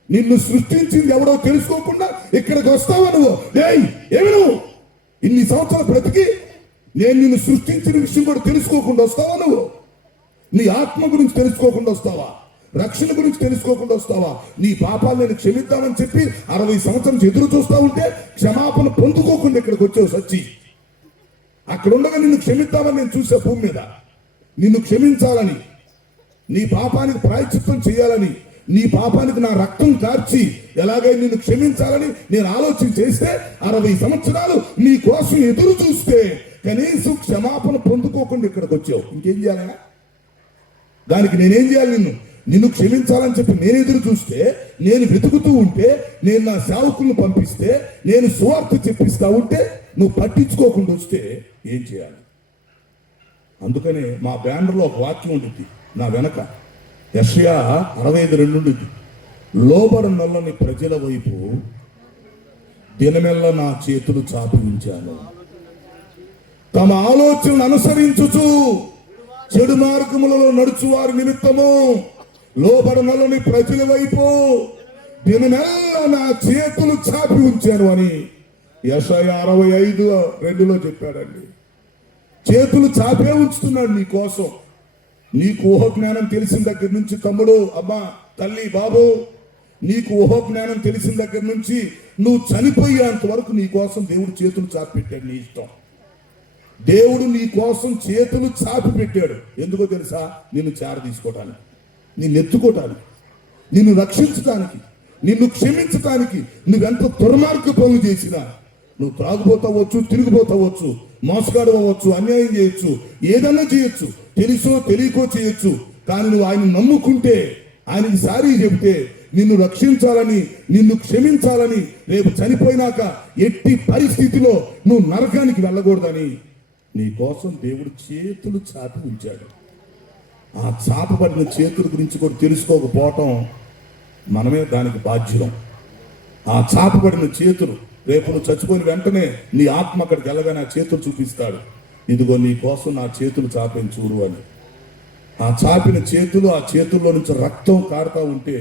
నిన్ను సృష్టించింది ఎవడో తెలుసుకోకుండా ఇక్కడికి వస్తావా నువ్వు? ఏమి నువ్వు ఇన్ని సంవత్సరాలు బ్రతికి నేను నిన్ను సృష్టించిన విషయం కూడా తెలుసుకోకుండా వస్తావా? నువ్వు నీ ఆత్మ గురించి తెలుసుకోకుండా వస్తావా? రక్షణ గురించి తెలుసుకోకుండా వస్తావా? నీ పాపాలు నేను క్షమిద్దామని చెప్పి 60 సంవత్సరాలు ఎదురు చూస్తా ఉంటే క్షమాపణ పొందుకోకుండా ఇక్కడికి వచ్చావు సచ్చి. అక్కడ ఉండగా నిన్ను క్షమిద్దామని నేను చూసా భూమి మీద, నిన్ను క్షమించాలని, నీ పాపానికి ప్రాయశ్చిత్తం చేయాలని, నీ పాపానికి నా రక్తం కార్చి ఎలాగైనా నిన్ను క్షమించాలని నేను ఆలోచన చేస్తే 60 సంవత్సరాలు నీ కోసం ఎదురు చూస్తే కనీసం క్షమాపణ పొందుకోకుండా ఇక్కడికి వచ్చావు. ఇంకేం చేయాలన్నా? దానికి నేనేం చేయాలి? నిన్ను క్షమించాలని చెప్పి నేను ఎదురు చూస్తే, నేను వెతుకుతూ ఉంటే, నేను నా సేవకులను పంపిస్తే, నేను సువార్త చెప్పిస్తా ఉంటే నువ్వు పట్టించుకోకుండా వస్తే ఏం చేయాలి? అందుకనే మా బ్యానర్లో ఒక వాక్యం ఉంటుంది నా వెనక, యెషయా 65:2 ఉంటుంది. లోబడనొల్లని ప్రజల వైపు దినమెల్ల నా చేతులు చాపి ఉంచాను. తమ ఆలోచనను అనుసరించుచు చెడు మార్గములలో నడుచు వారి నిమిత్తము లోబడనొల్లని ప్రజల వైపు దినమెల్ల నా చేతులు చాపి ఉంచాను అని యెషయా 65:2 చెప్పాడండి. చేతులు చాపే ఉంచుతున్నాడు నీ కోసం. నీకు ఊహజ్ఞానం తెలిసిన దగ్గర నుంచి, తమ్ముడు, అమ్మ, తల్లి, బాబు, నీకు ఊహజ్ఞానం తెలిసిన దగ్గర నుంచి నువ్వు చనిపోయేంత వరకు నీ కోసం దేవుడు చేతులు చాపి పెట్టాడు. నీ ఇష్టం. దేవుడు నీ కోసం చేతులు చాపి పెట్టాడు. ఎందుకో తెలుసా? నిన్ను చేర తీసుకోవటానికి, నిన్ను ఎత్తుకోవటానికి, నిన్ను రక్షించటానికి, నిన్ను క్షమించటానికి. నువ్వెంత దుర్మార్గ పనులు చేసినా, నువ్వు త్రాగుపోతావచ్చు, తిరిగిపోతావచ్చు, మోసగాడు అవ్వచ్చు, అన్యాయం చేయొచ్చు, ఏదన్నా చేయొచ్చు, తెలుసో తెలియకో చేయొచ్చు. కానీ నువ్వు ఆయన నమ్ముకుంటే, ఆయనకి సారీ చెబితే, నిన్ను రక్షించాలని, నిన్ను క్షమించాలని, రేపు చనిపోయినాక ఎట్టి పరిస్థితిలో నువ్వు నరకానికి వెళ్ళకూడదని నీ కోసం దేవుడు చేతులు చాపి ఉంచాడు. ఆ చాపబడిన చేతుల గురించి కూడా తెలుసుకోకపోవటం మనమే దానికి బాధ్యులం. ఆ చాపబడిన చేతులు రేపు నువ్వు చచ్చిపోయిన వెంటనే నీ ఆత్మ అక్కడికి వెళ్ళగానే ఆ చేతులు చూపిస్తాడు. ఇదిగో నీ కోసం నా చేతులు చాపిన చూడు అని. ఆ చాపిన చేతులు, ఆ చేతుల్లో నుంచి రక్తం కారుతా ఉంటే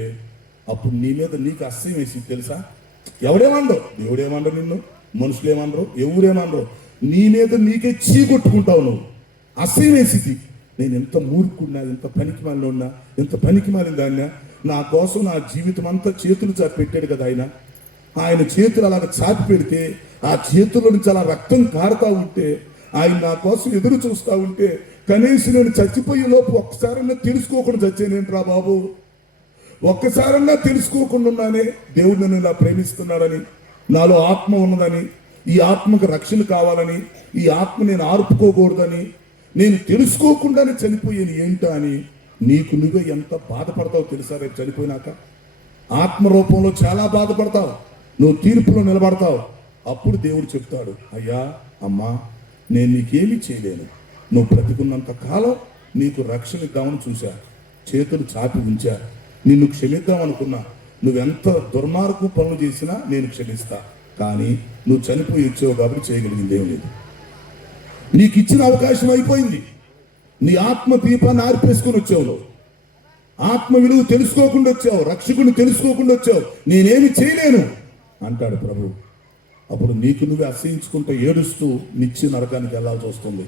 అప్పుడు నీ మీద నీకు అసహ్యం వేసి తెలుసా? ఎవడేమనరు, దేవుడేమనరు, నిన్ను మనుషులేమనరు, ఎవరేమనరు, నీ మీద నీకే చీకొట్టుకుంటావు. నువ్వు అసహ్యం వేసింది. నేను ఎంత మూర్ఖుడినా, ఎంత పనికి మాలిన ఉన్నా, ఎంత పనికి మాలిన దాన్నా, నా కోసం నా జీవితం అంతా చేతులు చాపి పెట్టాడు కదా ఆయన. ఆయన చేతులు అలాగ చాపి పెడితే ఆ చేతుల్లో నుంచి అలా రక్తం కారుతా ఉంటే, ఆయన నా కోసం ఎదురు చూస్తా ఉంటే, కనీసం నేను చచ్చిపోయే లోపు ఒక్కసారన్నా తెలుసుకోకుండా చచ్చానేంట్రా బాబు, ఒక్కసారన్నా తెలుసుకోకుండా ఉన్నానే దేవుడు నన్ను ఇలా ప్రేమిస్తున్నాడని, నాలో ఆత్మ ఉన్నదని, ఈ ఆత్మకు రక్షణ కావాలని, ఈ ఆత్మ నేను ఆర్పుకోకూడదని, నేను తెలుసుకోకుండానే చనిపోయాను ఏంటో అని నీకు నువ్వే ఎంత బాధపడతావు తెలుసా? రేపు చనిపోయినాక ఆత్మరూపంలో చాలా బాధపడతావు. నువ్వు తీర్పులో నిలబడతావు. అప్పుడు దేవుడు చెప్తాడు, అయ్యా, అమ్మా, నేను నీకేమీ చేయలేను, నువ్వు బ్రతికున్నంత కాలం నీకు రక్షణ ఇద్దామని చూశా, చేతులు చాపి ఉంచా, నిన్ను క్షమిద్దాం అనుకున్నా, నువ్వెంత దుర్మార్గం పనులు చేసినా నేను క్షమిస్తా, కానీ నువ్వు చనిపోయి వచ్చావు కాబట్టి చేయగలిగింది ఏం లేదు. నీకు ఇచ్చిన అవకాశం అయిపోయింది. నీ ఆత్మ దీపాన్ని ఆర్పేసుకుని వచ్చావు. నువ్వు ఆత్మ విలువ తెలుసుకోకుండా వచ్చావు, రక్షకుని తెలుసుకోకుండా వచ్చావు, నేనేమి చేయలేను అంటాడు ప్రభు. అప్పుడు నీకు నువ్వే అసహించుకుంటూ ఏడుస్తూ నిత్య నరకానికి వెళ్లాల్సి వస్తుంది.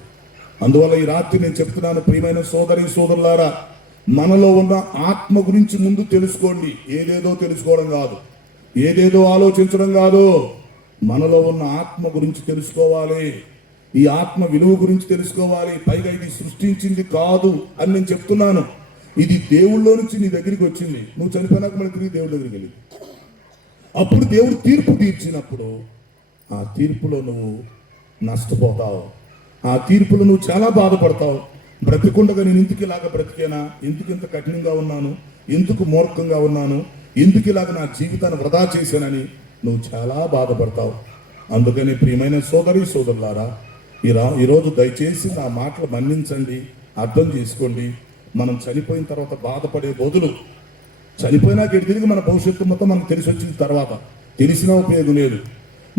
అందువల్ల ఈ రాత్రి నేను చెప్తున్నాను, ప్రియమైన సోదరి సోదరులారా, మనలో ఉన్న ఆత్మ గురించి ముందు తెలుసుకోండి. ఏదేదో తెలుసుకోవడం కాదు, ఏదేదో ఆలోచించడం కాదు. మనలో ఉన్న ఆత్మ గురించి తెలుసుకోవాలి. ఈ ఆత్మ విలువ గురించి తెలుసుకోవాలి. పైగా ఇది సృష్టించింది కాదు అని నేను చెప్తున్నాను. ఇది దేవుళ్ళో నుంచి నీ దగ్గరికి వచ్చింది. నువ్వు చనిపోయినాక మళ్ళీ తిరిగి దేవుడి దగ్గరికి వెళ్ళి అప్పుడు దేవుడు తీర్పు తీర్చినప్పుడు ఆ తీర్పులో నువ్వు నష్టపోతావు. ఆ తీర్పులో నువ్వు చాలా బాధపడతావు. బ్రతికుండగా నేను ఎందుకు ఇలాగ బ్రతికేనా, ఎందుకు ఇంత కఠినంగా ఉన్నాను, ఎందుకు మూర్ఖంగా ఉన్నాను, ఎందుకు ఇలాగ నా జీవితాన్ని వృధా చేశానని నువ్వు చాలా బాధపడతావు. అందుకని ప్రియమైన సోదరి సోదరులారా, ఈరోజు దయచేసి నా మాటలు మన్నించండి, అర్థం చేసుకోండి. మనం చనిపోయిన తర్వాత బాధపడే బదులు చనిపోయినాక తిరిగి మన భవిష్యత్తు మొత్తం మనకు తెలిసి వచ్చిన తర్వాత తెలిసినా ఉపయోగం లేదు.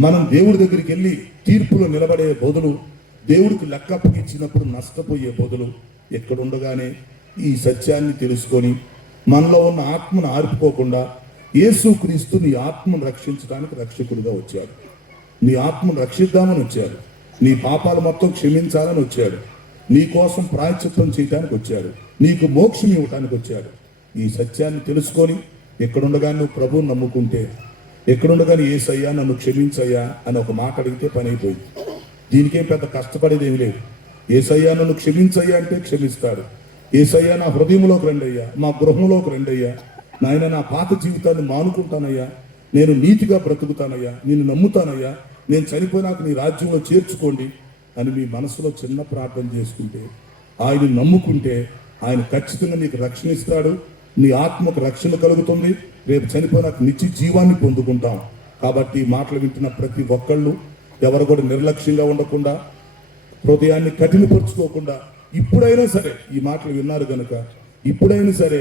మనం దేవుడి దగ్గరికి వెళ్ళి తీర్పులో నిలబడే బదులు, దేవుడికి లెక్కప్పకి ఇచ్చినప్పుడు నష్టపోయే బదులు, ఎక్కడుండగానే ఈ సత్యాన్ని తెలుసుకొని మనలో ఉన్న ఆత్మను ఆర్పుకోకుండా యేసుక్రీస్తు నీ ఆత్మను రక్షించడానికి రక్షకుడిగా వచ్చాడు. నీ ఆత్మను రక్షిద్దామని వచ్చాడు. నీ పాపాలు మొత్తం క్షమించాలని వచ్చాడు. నీ కోసం ప్రాయశ్చిత్తం చేయడానికి వచ్చాడు. నీకు మోక్షం ఇవ్వటానికి వచ్చాడు. ఈ సత్యాన్ని తెలుసుకొని ఎక్కడుండగా నువ్వు ప్రభువుని నమ్ముకుంటే, ఎక్కడుండగానే యేసయ్యా నన్ను క్షమించయ్యా అని ఒక మాట అడిగితే పని అయిపోయింది. దీనికేం పెద్ద కష్టపడేది ఏమి లేదు. యేసయ్యా నన్ను క్షమించయ్యా అంటే క్షమిస్తాడు. యేసయ్యా నా హృదయంలోకి రండయ్యా, మా గృహంలోకి రండయ్యా, నాయన నా పాత జీవితాన్ని మానుకుంటానయ్యా, నేను నీతిగా బ్రతుకుతానయ్యా, నేను నమ్ముతానయ్యా, నేను చనిపోయినాక నీ రాజ్యంలో చేర్చుకోండి అని మీ మనసులో చిన్న ప్రార్థన చేసుకుంటే, ఆయన నమ్ముకుంటే ఆయన ఖచ్చితంగా నీకు రక్షణ ఇస్తాడు. నీ ఆత్మకు రక్షణ కలుగుతుంది. రేపు చనిపోయినాక నిత్య జీవాన్ని పొందుకుంటాం. కాబట్టి మాటలు వింటున్న ప్రతి ఒక్కళ్ళు ఎవరు కూడా నిర్లక్ష్యంగా ఉండకుండా, హృదయాన్ని కఠినపరుచుకోకుండా, ఇప్పుడైనా సరే ఈ మాటలు విన్నారు కనుక ఇప్పుడైనా సరే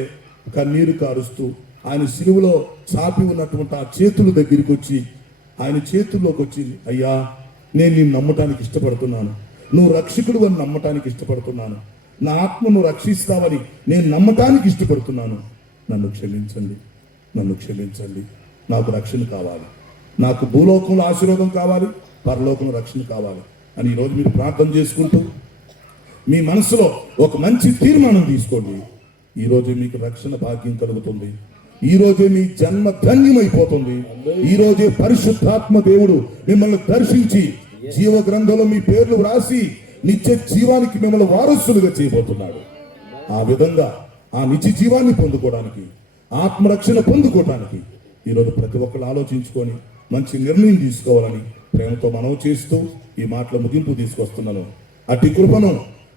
కన్నీరు కారుస్తూ ఆయన సిలువలో చాపి ఉన్నటువంటి ఆ చేతుల దగ్గరికి వచ్చి, ఆయన చేతుల్లోకి వచ్చి, అయ్యా నేను నిన్ను నమ్మటానికి ఇష్టపడుతున్నాను, నువ్వు రక్షకుడు అని నమ్మటానికి ఇష్టపడుతున్నాను, నా ఆత్మను రక్షిస్తావని నేను నమ్మటానికి ఇష్టపడుతున్నాను, నన్ను క్షమించండి, నన్ను క్షమించండి, నాకు రక్షణ కావాలి, నాకు భూలోకంలో ఆశీర్వాదం కావాలి, పరలోకంలో రక్షణ కావాలి అని ఈరోజు మీరు ప్రార్థన చేసుకుంటూ మీ మనసులో ఒక మంచి తీర్మానం తీసుకోండి. ఈరోజే మీకు రక్షణ భాగ్యం కలుగుతుంది. ఈ రోజే మీ జన్మ ధన్యమైపోతుంది. ఈ రోజే పరిశుద్ధాత్మ దేవుడు మిమ్మల్ని దర్శించి జీవ గ్రంథంలో మీ పేర్లు రాసి నిత్య జీవానికి మిమ్మల్ని వారసులుగా చేయబోతున్నాడు. ఆ విధంగా ఆ నిత్య జీవాన్ని పొందుకోవడానికి, ఆత్మరక్షణ పొందుకోవడానికి ఈరోజు ప్రతి ఒక్కరు ఆలోచించుకొని మంచి నిర్ణయం తీసుకోవాలని ప్రేమతో మనవి చేస్తూ ఈ మాటల ముగింపు తీసుకొస్తున్నాను. అట్టి కృపను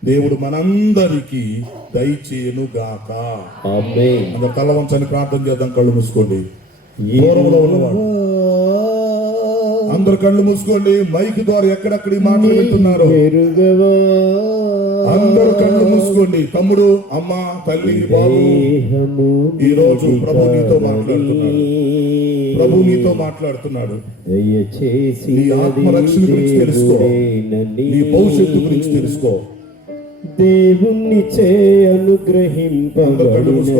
దేవుడు మనందరికీ దయచేయును గాక. ఆమేన్. అందరూ తల వంచని ప్రార్థన చేద్దాం. కళ్ళు మూసుకోండి. దూరంలో ఉన్నవాడు అందరు కళ్ళు మూసుకోండి. మైక్ ద్వారా ఎక్కడెక్కడ ఈ మాటలు వింటున్నారు అందరూ కళ్ళు మూసుకోండి. తమ్ముడు, అమ్మ, తల్లి, బాబు, ఈ రోజు ప్రభు నీతో మాట్లాడుతున్నాడు. ప్రభు నీతో మాట్లాడుతున్నాడు. నీ ఆత్మరక్షణ గురించి తెలుసుకో, నీ భవిష్యత్తు గురించి తెలుసుకో. దేవుణ్ణి చే అనుగ్రహింపబడినది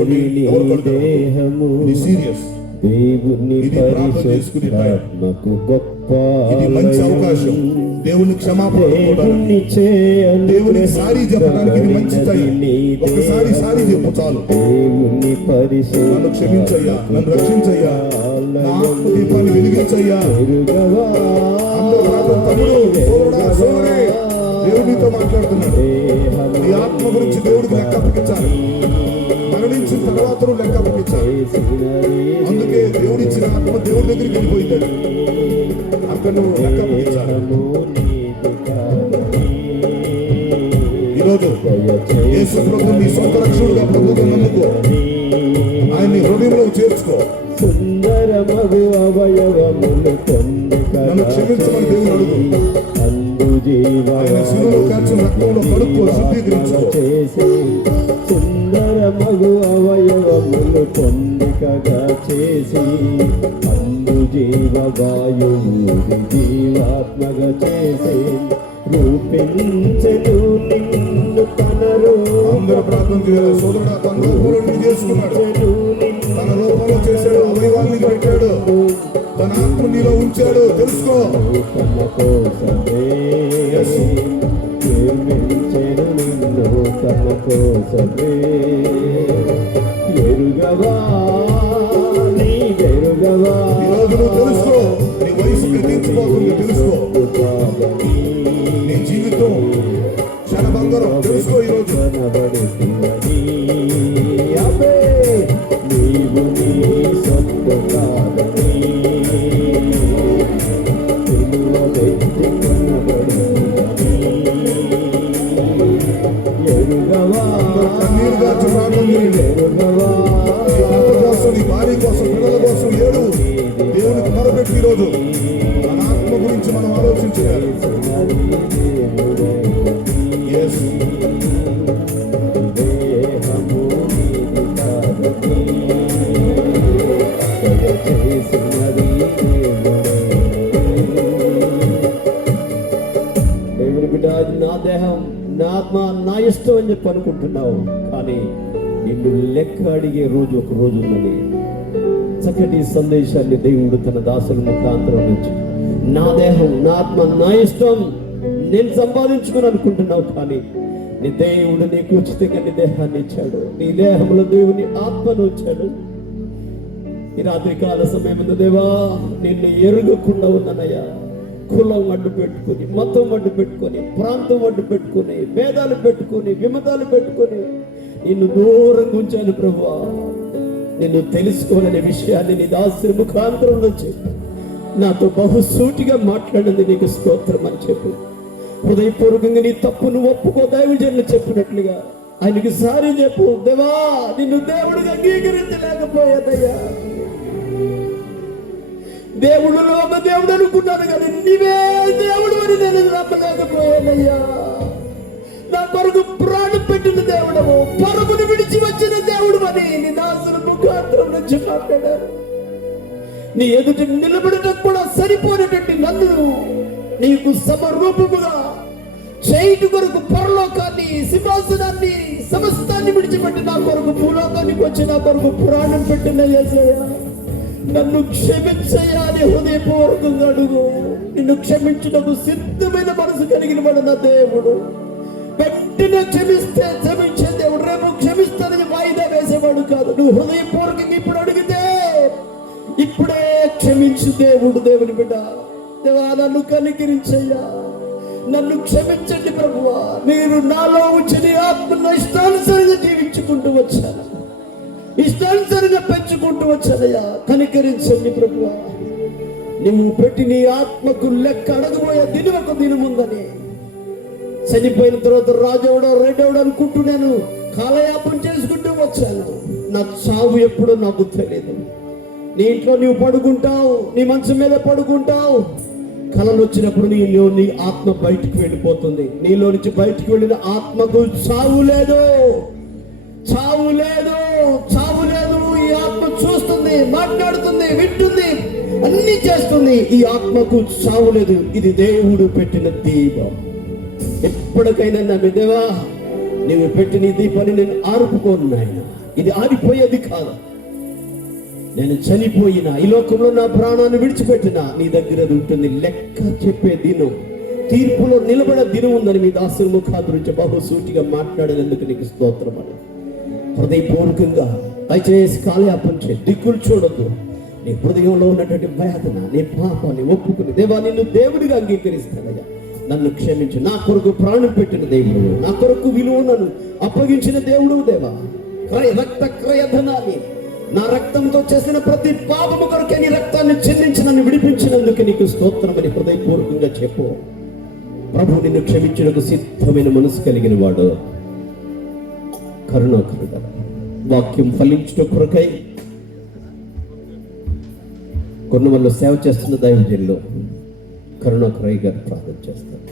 దేహము, సీరియస్ దేవుని పరిశుద్ధాత్మకు గొప్ప మంచి అవకాశం. దేవుని క్షమాపణ, దేవుని సారీ చెప్పడానికి ఇది మంచి టైం. ఒకసారి సారీ చెప్పు చాలు. దేవుని పరిశుద్ధ, నన్ను క్షమించయ్యా, నన్ను రక్షించయ్యా, నా ఆత్మ దీపాన్ని వెలిగించయ్యా. దేవుడితో మాట్లాడుతున్నాడు. నీ ఆత్మ గురించి దేవుడికి లెక్క అప్పగించాలి. మరణించిన తర్వాత లెక్క అప్పగించాలి. అందుకే దేవుడిచ్చిన ఆత్మ దేవుడి దగ్గరికి వెళ్ళిపోయింది. అక్కడ నువ్వు లెక్క అప్పగించాలి. ఈరోజు యేసు ప్రభువు నీ సొంత రక్షకుడుగా ప్రభువుగా నమ్ముకో. ఆయన్ని హృదయంలో చేర్చుకో. సుందరమగు అవయవములు నన్ను క్షమించమని దేవుని అడుగు. ఆయన శిలువలో కాల్చిన రక్తంలో కడుక్కో, శుద్ధీకరించుకో. సుందరమగు అవయవములు పొందికగా చేసి అందు జీవవాయువు జీవాత్మగా చేసి రూపించెను నిన్ను తన అందరూ ప్రార్థన చేయాలి. సోదరుడు తన రూపంలో చేసుకున్నాడు, తన రూపంలో చేశాడు, అవయవాన్ని పెట్టాడు, తన ఆత్మ నీలో ఉంచాడు. తెలుసుకో. తన కోసమే ప్రేమించెను నిన్ను, తన కోసమే ఎరుగవా, నీ ఎరుగవా. ఈరోజు నువ్వు తెలుసుకో. నీ వయసు గడిచిపోతుంది తెలుసుకో. నీ జీవితం క్షణభంగరం తెలుసుకో. ఈరోజు నీవు నీ సొంత కాదని కన్నీరు గార్చు ప్రార్థన భర్త కోసం, నీ భార్య కోసం, పిల్లల కోసం ఏడు. దేవునికి మొరపెట్టి ఈరోజు మన ఆత్మ గురించి మనం ఆలోచించాలి. Yes. దేవుని బిడ్డ, నా దేహం, నా ఆత్మ, నా ఇష్టం అని చెప్పి అనుకుంటున్నావు, కానీ నిన్ను లెక్క అడిగే రోజు ఒక రోజు ఉన్నది. చక్కటి సందేశాన్ని దేవుడు తన దాసుల ముఖాంతరం నుంచి, నా దేహం, నా ఆత్మ, నా ఇష్టం నేను సంపాదించుకుని అనుకుంటున్నావు, కానీ నీ దేవుడు నీకు ఉచితంగా నీ దేహాన్ని ఇచ్చాడు. నీ దేహంలో దేవుని ఆత్మను ఇచ్చాడు. ఈ రాత్రి కాల సమయం దేవా, నిన్ను ఎరుగకుండా ఉన్నానయ్యా. కులం అడ్డు పెట్టుకుని, మతం అడ్డు పెట్టుకొని, ప్రాంతం అడ్డు పెట్టుకుని, భేదాలు పెట్టుకుని, విమతాలు పెట్టుకుని నిన్ను దూరంగా ఉంచాను ప్రభువా. నిన్ను తెలుసుకోవాలనే విషయాన్ని నీ దాసుని ముఖాంతరంలో చెప్పు. నాతో బహుసూటిగా మాట్లాడింది నీకు స్తోత్రం అని చెప్పు. హృదయపూర్వకంగా నీ తప్పును ఒప్పుకో. దైవజనులు చెప్పినట్లుగా ఆయనకి సారీ చెప్పు. దేవా, నిన్ను దేవుడిగా అంగీకరించలేకపోయాదయ్యా. దేవుడు లోక దేవుడు అనుకున్నాను, కానీ నీవే దేవుడు అని నేను నమ్మలేకపోయానయ్యా. నా కొరకు ప్రాణం పెట్టిన దేవుడవు, పరుగును విడిచి వచ్చిన దేవుడు అని నీ దాసుల ముఖాంతరం నుంచి మాట్లాడారు. నీ ఎదుట నిలబడటం కూడా సరిపోయినటువంటి నన్ను నీకు సమరూపముగా చేయటు కొరకు పరలోకాన్ని, సింహాసనాన్ని, సమస్తాన్ని విడిచిపెట్టి నా కొరకు భూలోకానికి వచ్చి నా కొరకు పురాణం పెట్టిన యేసయ్యా, నన్ను క్షమించయ్యా అని హృదయపూర్వకంగా అడుగు. నిన్ను క్షమించటకు సిద్ధమైన మనసు కలిగిన వాడు నా దేవుడు. వెంటనే క్షమిస్తే క్షమించే దేవుడు. రేపు క్షమిస్తానని వాయిదా వేసేవాడు కాదు. నువ్వు హృదయపూర్వకంగా ఇప్పుడు అడిగితే ఇప్పుడే క్షమించు దేవుడు. దేవుని బిడ్డ, దేవా, నన్ను కనికరించయ్యా, నన్ను క్షమించండి ప్రభువా. మీరు నాలో ఉంచిన ఆత్మను ఇష్టానుసారంగా జీవించుకుంటూ వచ్చాను, ఇష్టానుసారంగా పెంచుకుంటూ వచ్చానయ్యా. కనికరించండి ప్రభువా. నువ్వు పెట్టి నీ ఆత్మకు లెక్క అడగబోయే దినం ఒక దినం ఉందని. చనిపోయిన తర్వాత రాజవడం రెడ్డవడం అనుకుంటూ నేను కాలయాపన చేసుకుంటూ వచ్చాను. నా చావు ఎప్పుడో నాకు తెలియదు. నీ ఇంట్లో నువ్వు పడుకుంటావు, నీ మంచం మీద పడుకుంటావు. కలలు వచ్చినప్పుడు నీ ఆత్మ బయటికి వెళ్ళిపోతుంది. నీలో నుంచి బయటికి వెళ్ళిన ఆత్మకు చావు లేదు, చావు లేదు, చావు లేదు. ఈ ఆత్మ చూస్తుంది, మాట్లాడుతుంది, వింటుంది, అన్ని చేస్తుంది. ఈ ఆత్మకు చావు లేదు. ఇది దేవుడు పెట్టిన దీపం. ఎప్పటికైనా నా దేవా, నీవు పెట్టిన ఈ దీపాన్ని నేను ఆర్పుకోను నాయన. ఇది ఆరిపోయేది కాదు. నేను చనిపోయినా, ఈ లోకంలో నా ప్రాణాన్ని విడిచిపెట్టినా నీ దగ్గర అది ఉంటుంది. లెక్క చెప్పే దినం, తీర్పులో నిలబడే దినం ఉందని మీ దాసుల ముఖాంతరించి బహుసూటిగా మాట్లాడినందుకు నీకు స్తోత్రం అని హృదయపూర్వకంగా దయచేసి కాలయాపన చేసి దిక్కులు చూడొద్దు. నీ హృదయంలో ఉన్నటువంటి వేదన, నీ పాపాన్ని ఒప్పుకుని, దేవా, నిన్ను దేవుడిగా అంగీకరిస్తానయ్యా. నన్ను క్షమించు. నా కొరకు ప్రాణం పెట్టిన దేవుడు, నా కొరకు విలువను అప్పగించిన దేవుడు. దేవా, రక్త క్రయధనాన్ని, నా రక్తంతో చేసిన ప్రతి పాపము కొరకే నీ రక్తాన్ని చెల్లించి నన్ను విడిపించినందుకు నీకు స్తోత్రం అని హృదయపూర్వకంగా చెప్పు. ప్రభు నిన్ను క్షమించుటకు సిద్ధమైన మనసు కలిగిన వాడు, కరుణాకరుడు. వాక్యం ఫలించుట కొరకై కొన్నవల్లో సేవ చేస్తున్న దైవజనులు కరుణాకరయ్య గారు ప్రార్థన చేస్తారు.